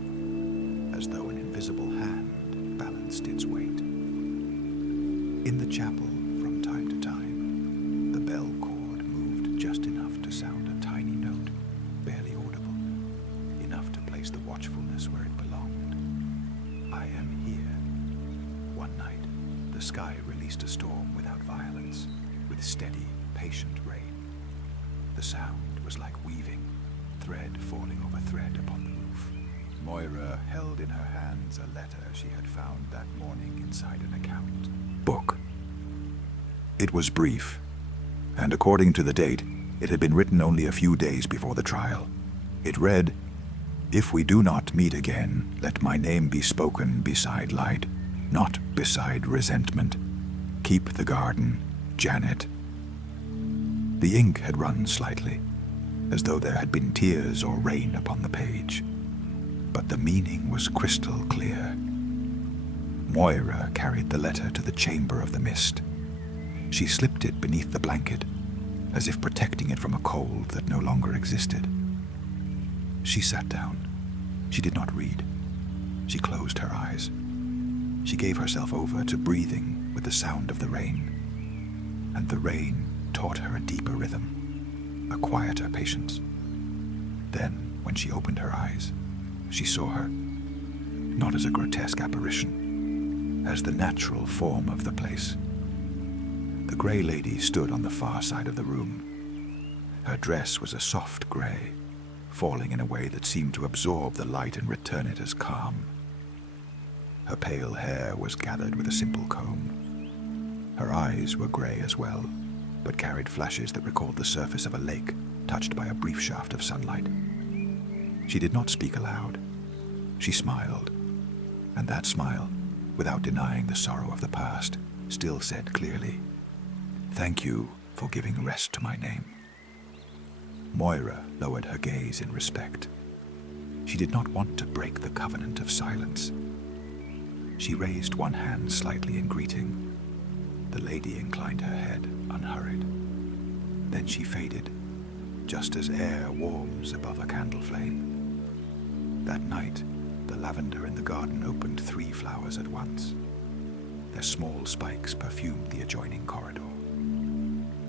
as though an invisible hand balanced its weight. In the chapel, from time to time, the bell cord moved just enough to sound a tiny note, barely audible, enough to place the watchfulness where it belonged. I am here. One night, the sky released a storm without violence, with steady, patient rain. The sound was like weaving, thread falling over thread upon the roof. Moira held in her hands a letter she had found that morning inside an account book. It was brief, and according to the date, it had been written only a few days before the trial. It read, "If we do not meet again, let my name be spoken beside light, not beside resentment. Keep the garden, Janet." The ink had run slightly, as though there had been tears or rain upon the page, but the meaning was crystal clear. Moira carried the letter to the chamber of the mist. She slipped it beneath the blanket, as if protecting it from a cold that no longer existed. She sat down. She did not read. She closed her eyes. She gave herself over to breathing with the sound of the rain. And the rain taught her a deeper rhythm, a quieter patience. Then, when she opened her eyes, she saw her, not as a grotesque apparition, as the natural form of the place. The grey lady stood on the far side of the room. Her dress was a soft grey, falling in a way that seemed to absorb the light and return it as calm. Her pale hair was gathered with a simple comb. Her eyes were grey as well, but carried flashes that recalled the surface of a lake touched by a brief shaft of sunlight. She did not speak aloud. She smiled, and that smile, without denying the sorrow of the past, still said clearly, "Thank you for giving rest to my name." Moira lowered her gaze in respect. She did not want to break the covenant of silence. She raised one hand slightly in greeting. The lady inclined her head, unhurried. Then she faded, just as air warms above a candle flame. That night, the lavender in the garden opened 3 flowers at once. Their small spikes perfumed the adjoining corridor.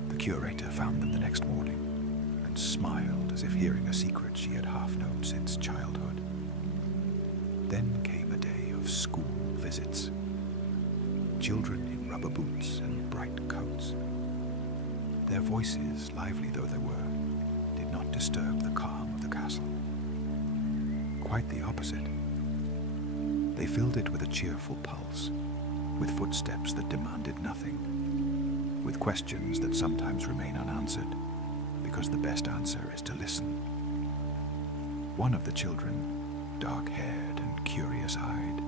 The curator found them the next morning and smiled as if hearing a secret she had half known since childhood. Then came a day of school visits. Children in rubber boots and bright coats. Their voices, lively though they were, did not disturb the calm of the castle. Quite the opposite. They filled it with a cheerful pulse, with footsteps that demanded nothing, with questions that sometimes remain unanswered, because the best answer is to listen. One of the children, dark-haired and curious-eyed,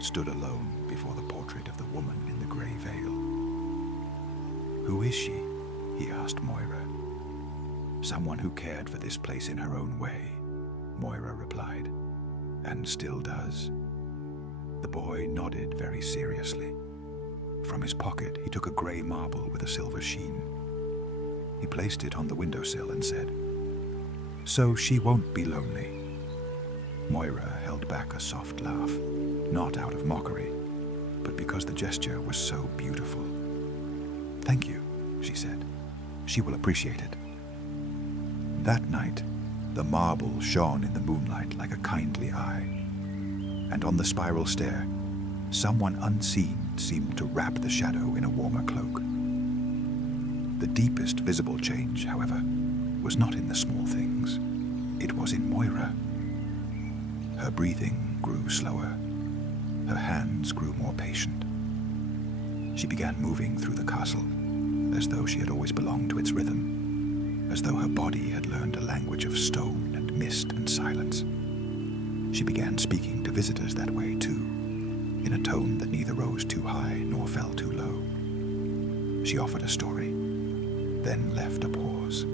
stood alone before the portrait of the woman in the grey veil. "Who is she?" he asked Moira. "Someone who cared for this place in her own way," Moira replied, "and still does." The boy nodded very seriously. From his pocket, he took a grey marble with a silver sheen. He placed it on the windowsill and said, "So she won't be lonely." Moira held back a soft laugh, not out of mockery, but because the gesture was so beautiful. "Thank you," she said. "She will appreciate it." That night, the marble shone in the moonlight like a kindly eye, and on the spiral stair, someone unseen seemed to wrap the shadow in a warmer cloak. The deepest visible change, however, was not in the small things. It was in Moira. Her breathing grew slower. Her hands grew more patient. She began moving through the castle, as though she had always belonged to its rhythm, as though her body had learned a language of stone and mist and silence. She began speaking to visitors that way, too, in a tone that neither rose too high nor fell too low. She offered a story, then left a pause,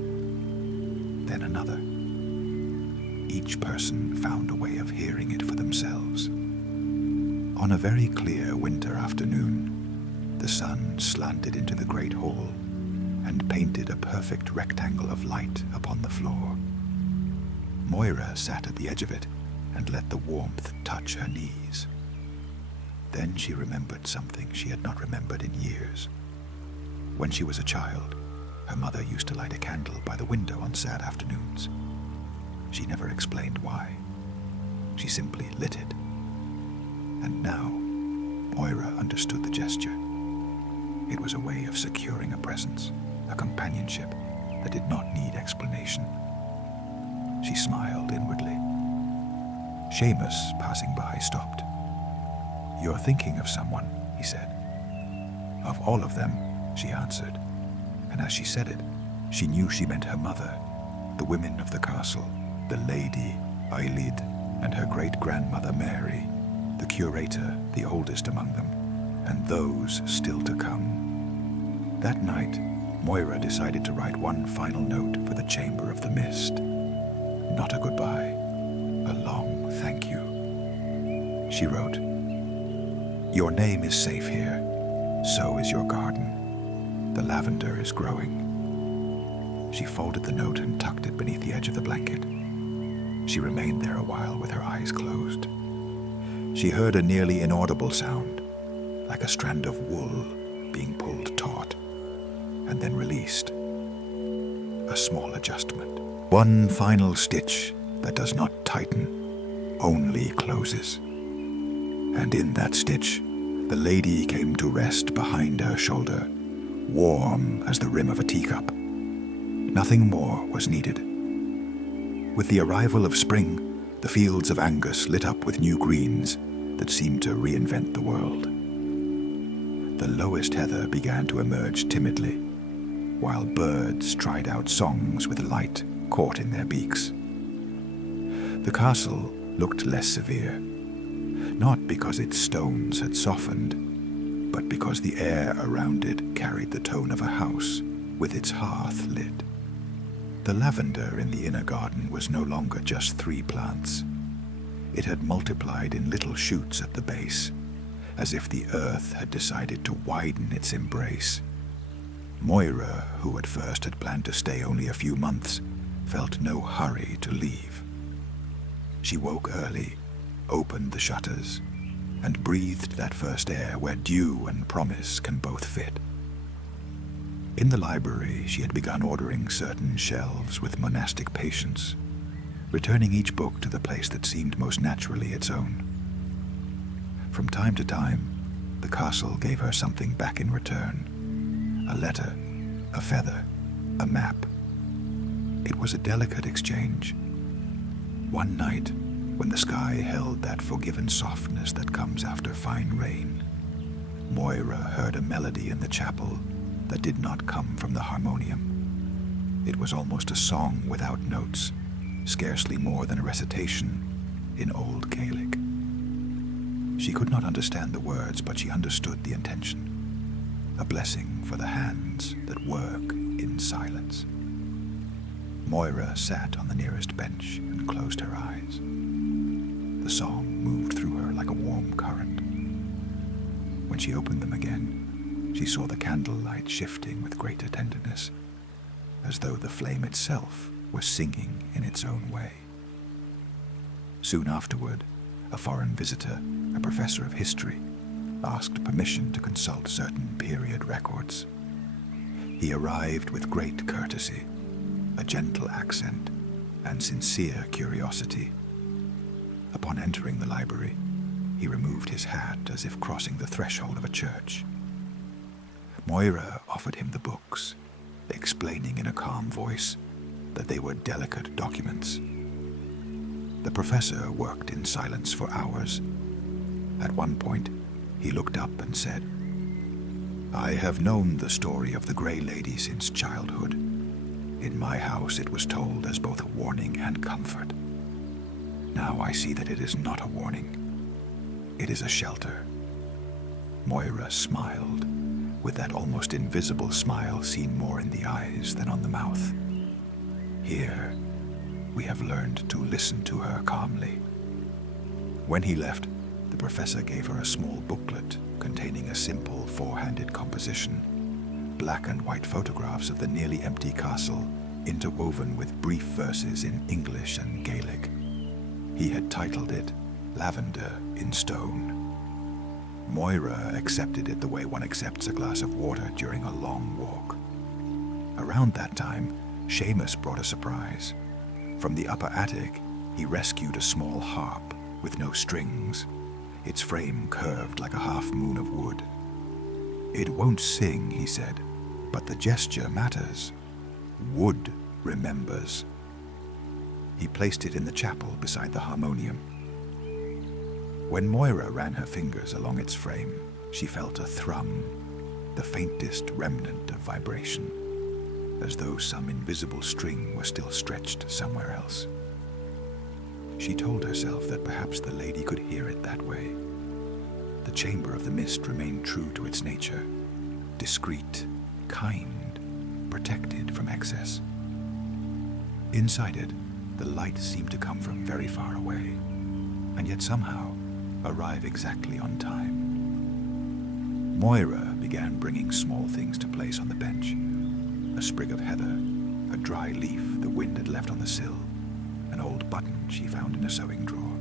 then another. Each person found a way of hearing it for themselves. On a very clear winter afternoon, the sun slanted into the great hall and painted a perfect rectangle of light upon the floor. Moira sat at the edge of it and let the warmth touch her knees. Then she remembered something she had not remembered in years. When she was a child, her mother used to light a candle by the window on sad afternoons. She never explained why. She simply lit it. And now, Moira understood the gesture. It was a way of securing a presence, a companionship that did not need explanation. She smiled inwardly. Seamus, passing by, stopped. "You're thinking of someone," he said. "Of all of them," she answered. And as she said it, she knew she meant her mother, the women of the castle, the Lady Eilid, and her great-grandmother Mary, the curator, the oldest among them, and those still to come. That night, Moira decided to write one final note for the Chamber of the Mist. Not a goodbye, a long thank you. She wrote, "Your name is safe here, so is your garden. The lavender is growing." She folded the note and tucked it beneath the edge of the blanket. She remained there a while with her eyes closed. She heard a nearly inaudible sound, like a strand of wool being pulled taut, and then released. A small adjustment. One final stitch that does not tighten, only closes. And in that stitch, the lady came to rest behind her shoulder, warm as the rim of a teacup. Nothing more was needed. With the arrival of spring, the fields of Angus lit up with new greens that seemed to reinvent the world. The lowest heather began to emerge timidly, while birds tried out songs with light caught in their beaks. The castle looked less severe, not because its stones had softened, but because the air around it carried the tone of a house with its hearth lit. The lavender in the inner garden was no longer just 3 plants. It had multiplied in little shoots at the base, as if the earth had decided to widen its embrace. Moira, who at first had planned to stay only a few months, felt no hurry to leave. She woke early, opened the shutters, and breathed that first air where dew and promise can both fit. In the library, she had begun ordering certain shelves with monastic patience, returning each book to the place that seemed most naturally its own. From time to time, the castle gave her something back in return. A letter, a feather, a map. It was a delicate exchange. One night, when the sky held that forgiven softness that comes after fine rain, Moira heard a melody in the chapel that did not come from the harmonium. It was almost a song without notes, scarcely more than a recitation in Old Gaelic. She could not understand the words, but she understood the intention. A blessing for the hands that work in silence. Moira sat on the nearest bench and closed her eyes. The song moved through her like a warm current. When she opened them again, she saw the candlelight shifting with greater tenderness, as though the flame itself were singing in its own way. Soon afterward, a foreign visitor, a professor of history, asked permission to consult certain period records. He arrived with great courtesy, a gentle accent, and sincere curiosity. Upon entering the library, he removed his hat as if crossing the threshold of a church. Moira offered him the books, explaining in a calm voice that they were delicate documents. The professor worked in silence for hours. At one point, he looked up and said, "I have known the story of the Grey Lady since childhood. In my house it was told as both a warning and comfort. Now I see that it is not a warning. It is a shelter." Moira smiled, with that almost invisible smile seen more in the eyes than on the mouth. Here, we have learned to listen to her calmly. When he left, the professor gave her a small booklet containing a simple four-handed composition, black and white photographs of the nearly empty castle, interwoven with brief verses in English and Gaelic. He had titled it Lavender in Stone. Moira accepted it the way one accepts a glass of water during a long walk. Around that time, Seamus brought a surprise. From the upper attic, he rescued a small harp with no strings, its frame curved like a half-moon of wood. "It won't sing," he said, "but the gesture matters. Wood remembers." He placed it in the chapel beside the harmonium. When Moira ran her fingers along its frame, she felt a thrum, the faintest remnant of vibration, as though some invisible string were still stretched somewhere else. She told herself that perhaps the lady could hear it that way. The chamber of the mist remained true to its nature, discreet, kind, protected from excess. Inside it, the light seemed to come from very far away, and yet somehow arrive exactly on time. Moira began bringing small things to place on the bench. A sprig of heather, a dry leaf the wind had left on the sill, an old button she found in a sewing drawer.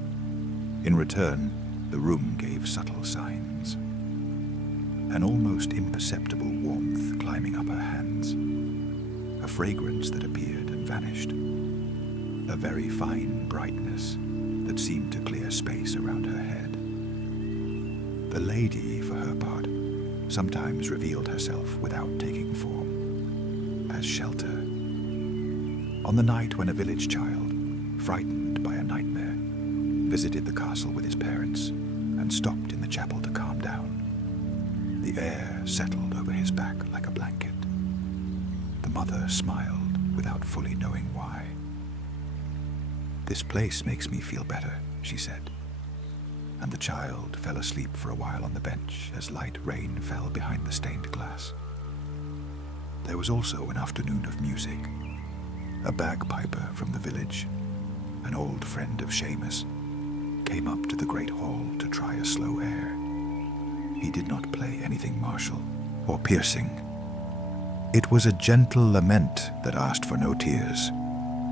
In return, the room gave subtle signs. An almost imperceptible warmth climbing up her hands, a fragrance that appeared and vanished, a very fine brightness that seemed to clear space around her head. The lady, for her part, sometimes revealed herself without taking form, as shelter. On the night when a village child, frightened by a nightmare, visited the castle with his parents and stopped in the chapel to calm down, the air settled over his back like a blanket. The mother smiled without fully knowing why. "This place makes me feel better," she said, and the child fell asleep for a while on the bench as light rain fell behind the stained glass. There was also an afternoon of music. A bagpiper from the village, an old friend of Seamus, came up to the great hall to try a slow air. He did not play anything martial or piercing. It was a gentle lament that asked for no tears,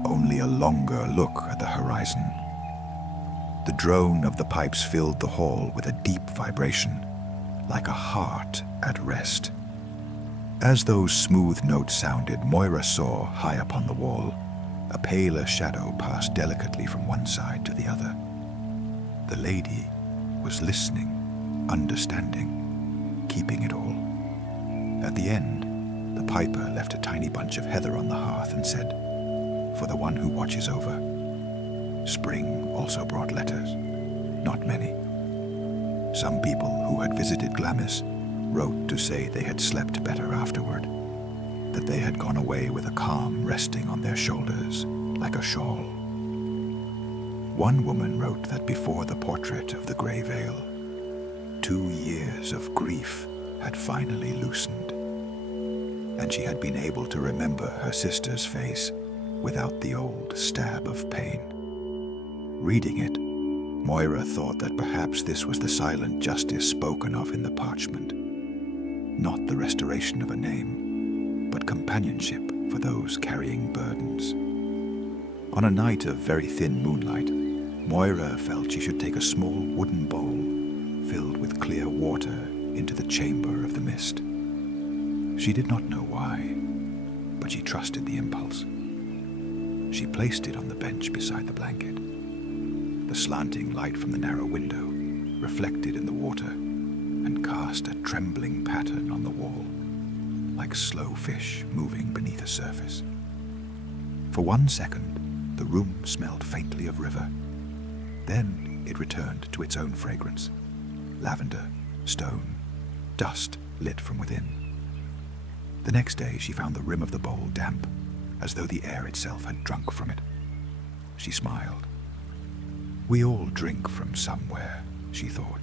only a longer look at the horizon. The drone of the pipes filled the hall with a deep vibration, like a heart at rest. As those smooth notes sounded, Moira saw, high upon the wall, a paler shadow pass delicately from one side to the other. The lady was listening, understanding, keeping it all. At the end, the piper left a tiny bunch of heather on the hearth and said, "For the one who watches over." Spring also brought letters, not many. Some people who had visited Glamis wrote to say they had slept better afterward, that they had gone away with a calm resting on their shoulders like a shawl. One woman wrote that before the portrait of the Grey Veil, 2 years of grief had finally loosened, and she had been able to remember her sister's face without the old stab of pain. Reading it, Moira thought that perhaps this was the silent justice spoken of in the parchment. Not the restoration of a name, but companionship for those carrying burdens. On a night of very thin moonlight, Moira felt she should take a small wooden bowl filled with clear water into the chamber of the mist. She did not know why, but she trusted the impulse. She placed it on the bench beside the blanket. The slanting light from the narrow window reflected in the water and cast a trembling pattern on the wall, like slow fish moving beneath a surface. For 1 second, the room smelled faintly of river. Then it returned to its own fragrance: lavender, stone, dust lit from within. The next day she found the rim of the bowl damp, as though the air itself had drunk from it. She smiled. We all drink from somewhere, she thought.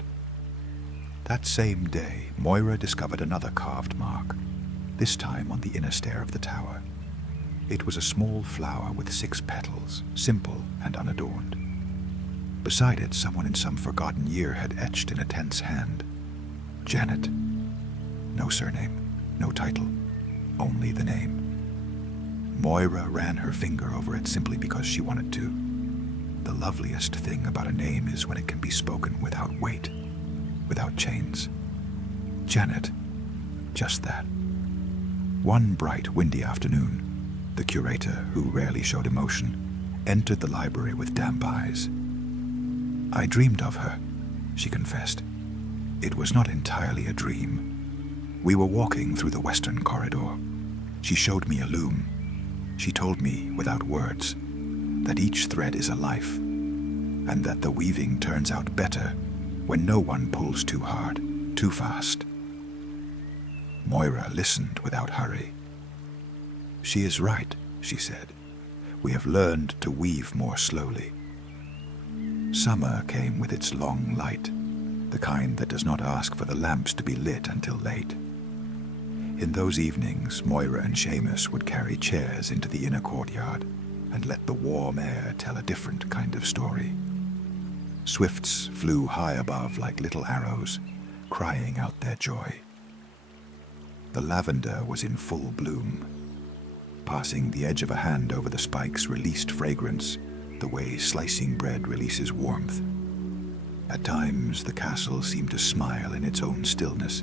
That same day, Moira discovered another carved mark, this time on the inner stair of the tower. It was a small flower with 6 petals, simple and unadorned. Beside it, someone in some forgotten year had etched in a tense hand, Janet. No surname, no title, only the name. Moira ran her finger over it simply because she wanted to. The loveliest thing about a name is when it can be spoken without weight, without chains. Janet, just that. One bright, windy afternoon, the curator, who rarely showed emotion, entered the library with damp eyes. I dreamed of her, she confessed. It was not entirely a dream. We were walking through the western corridor. She showed me a loom. She told me, without words, that each thread is a life, and that the weaving turns out better when no one pulls too hard, too fast. Moira listened without hurry. She is right, she said. We have learned to weave more slowly. Summer came with its long light, the kind that does not ask for the lamps to be lit until late. In those evenings, Moira and Seamus would carry chairs into the inner courtyard and let the warm air tell a different kind of story. Swifts flew high above like little arrows, crying out their joy. The lavender was in full bloom. Passing the edge of a hand over the spikes released fragrance, the way slicing bread releases warmth. At times, the castle seemed to smile in its own stillness.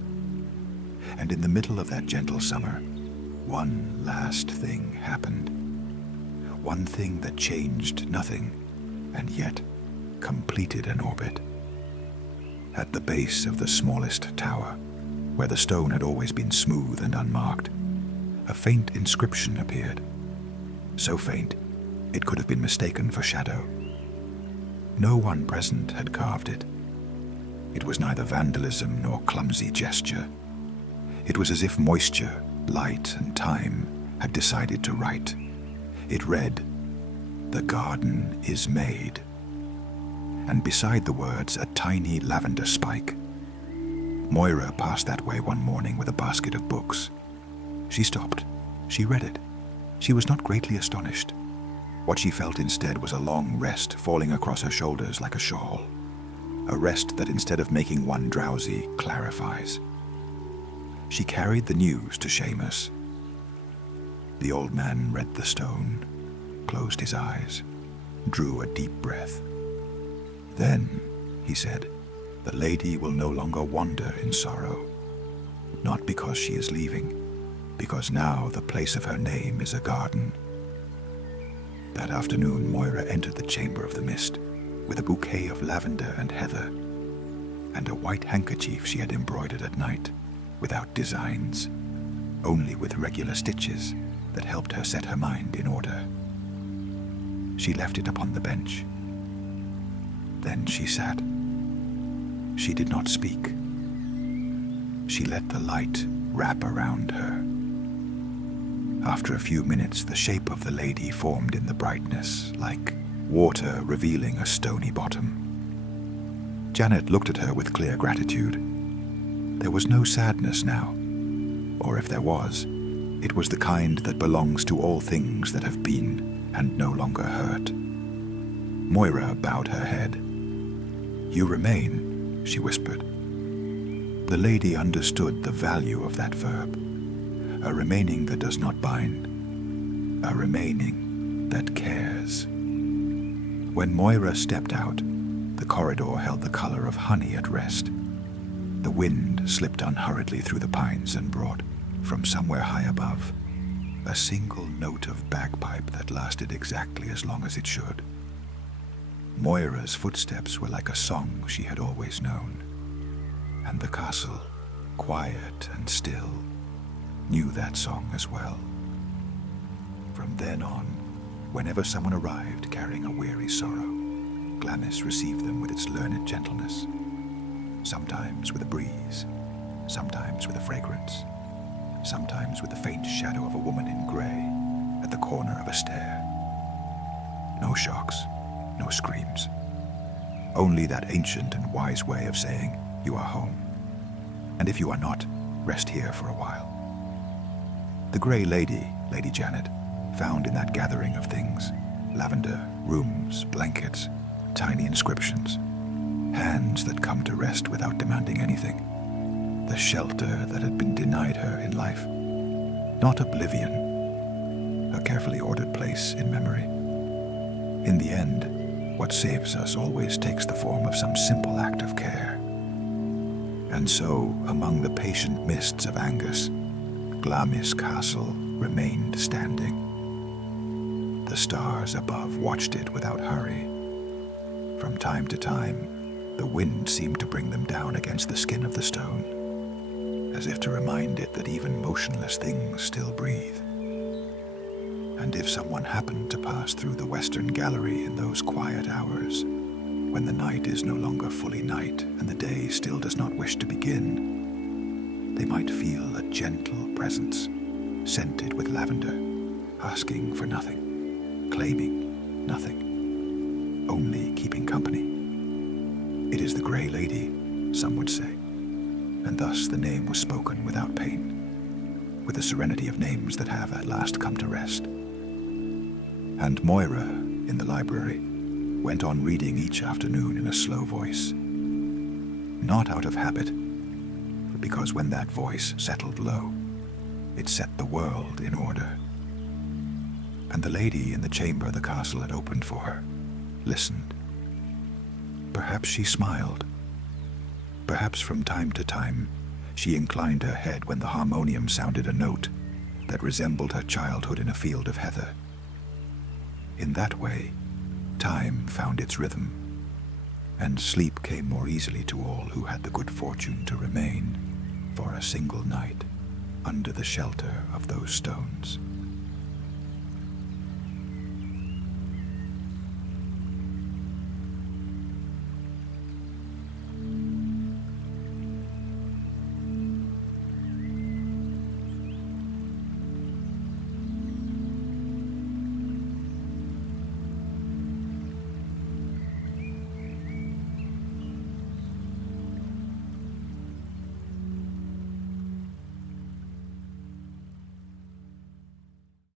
And in the middle of that gentle summer, one last thing happened. One thing that changed nothing, and yet completed an orbit. At the base of the smallest tower, where the stone had always been smooth and unmarked, a faint inscription appeared. So faint, it could have been mistaken for shadow. No one present had carved it. It was neither vandalism nor clumsy gesture. It was as if moisture, light, and time had decided to write. It read, "The garden is made." And beside the words, a tiny lavender spike. Moira passed that way one morning with a basket of books. She stopped. She read it. She was not greatly astonished. What she felt instead was a long rest falling across her shoulders like a shawl. A rest that instead of making one drowsy, clarifies. She carried the news to Seamus. The old man read the stone, closed his eyes, drew a deep breath. "Then," he said, "the lady will no longer wander in sorrow. Not because she is leaving, because now the place of her name is a garden." That afternoon, Moira entered the chamber of the mist with a bouquet of lavender and heather, and a white handkerchief she had embroidered at night, without designs, only with regular stitches that helped her set her mind in order. She left it upon the bench. Then she sat. She did not speak. She let the light wrap around her. After a few minutes, the shape of the lady formed in the brightness, like water revealing a stony bottom. Janet looked at her with clear gratitude. There was no sadness now, or if there was, it was the kind that belongs to all things that have been and no longer hurt. Moira bowed her head. "You remain," she whispered. The lady understood the value of that verb, a remaining that does not bind, a remaining that cares. When Moira stepped out, the corridor held the color of honey at rest. The wind slipped unhurriedly through the pines and brought, from somewhere high above, a single note of bagpipe that lasted exactly as long as it should. Moira's footsteps were like a song she had always known, and the castle, quiet and still, knew that song as well. From then on, whenever someone arrived carrying a weary sorrow, Glamis received them with its learned gentleness, sometimes with a breeze, sometimes with a fragrance, sometimes with the faint shadow of a woman in grey at the corner of a stair. No shocks, no screams, only that ancient and wise way of saying, "You are home, and if you are not, rest here for a while." The Grey Lady, Lady Janet, found in that gathering of things, lavender, rooms, blankets, tiny inscriptions, hands that come to rest without demanding anything, the shelter that had been denied her in life. Not oblivion, a carefully ordered place in memory. In the end, what saves us always takes the form of some simple act of care. And so, among the patient mists of Angus, Glamis Castle remained standing. The stars above watched it without hurry. From time to time, the wind seemed to bring them down against the skin of the stone, as if to remind it that even motionless things still breathe. And if someone happened to pass through the western gallery in those quiet hours, when the night is no longer fully night and the day still does not wish to begin, they might feel a gentle presence, scented with lavender, asking for nothing, claiming nothing, only keeping company. It is the Grey Lady, some would say, and thus the name was spoken without pain, with the serenity of names that have at last come to rest. And Moira, in the library, went on reading each afternoon in a slow voice. Not out of habit, but because when that voice settled low, it set the world in order. And the lady in the chamber the castle had opened for her listened. Perhaps she smiled. Perhaps from time to time she inclined her head when the harmonium sounded a note that resembled her childhood in a field of heather. In that way, time found its rhythm, and sleep came more easily to all who had the good fortune to remain for a single night under the shelter of those stones.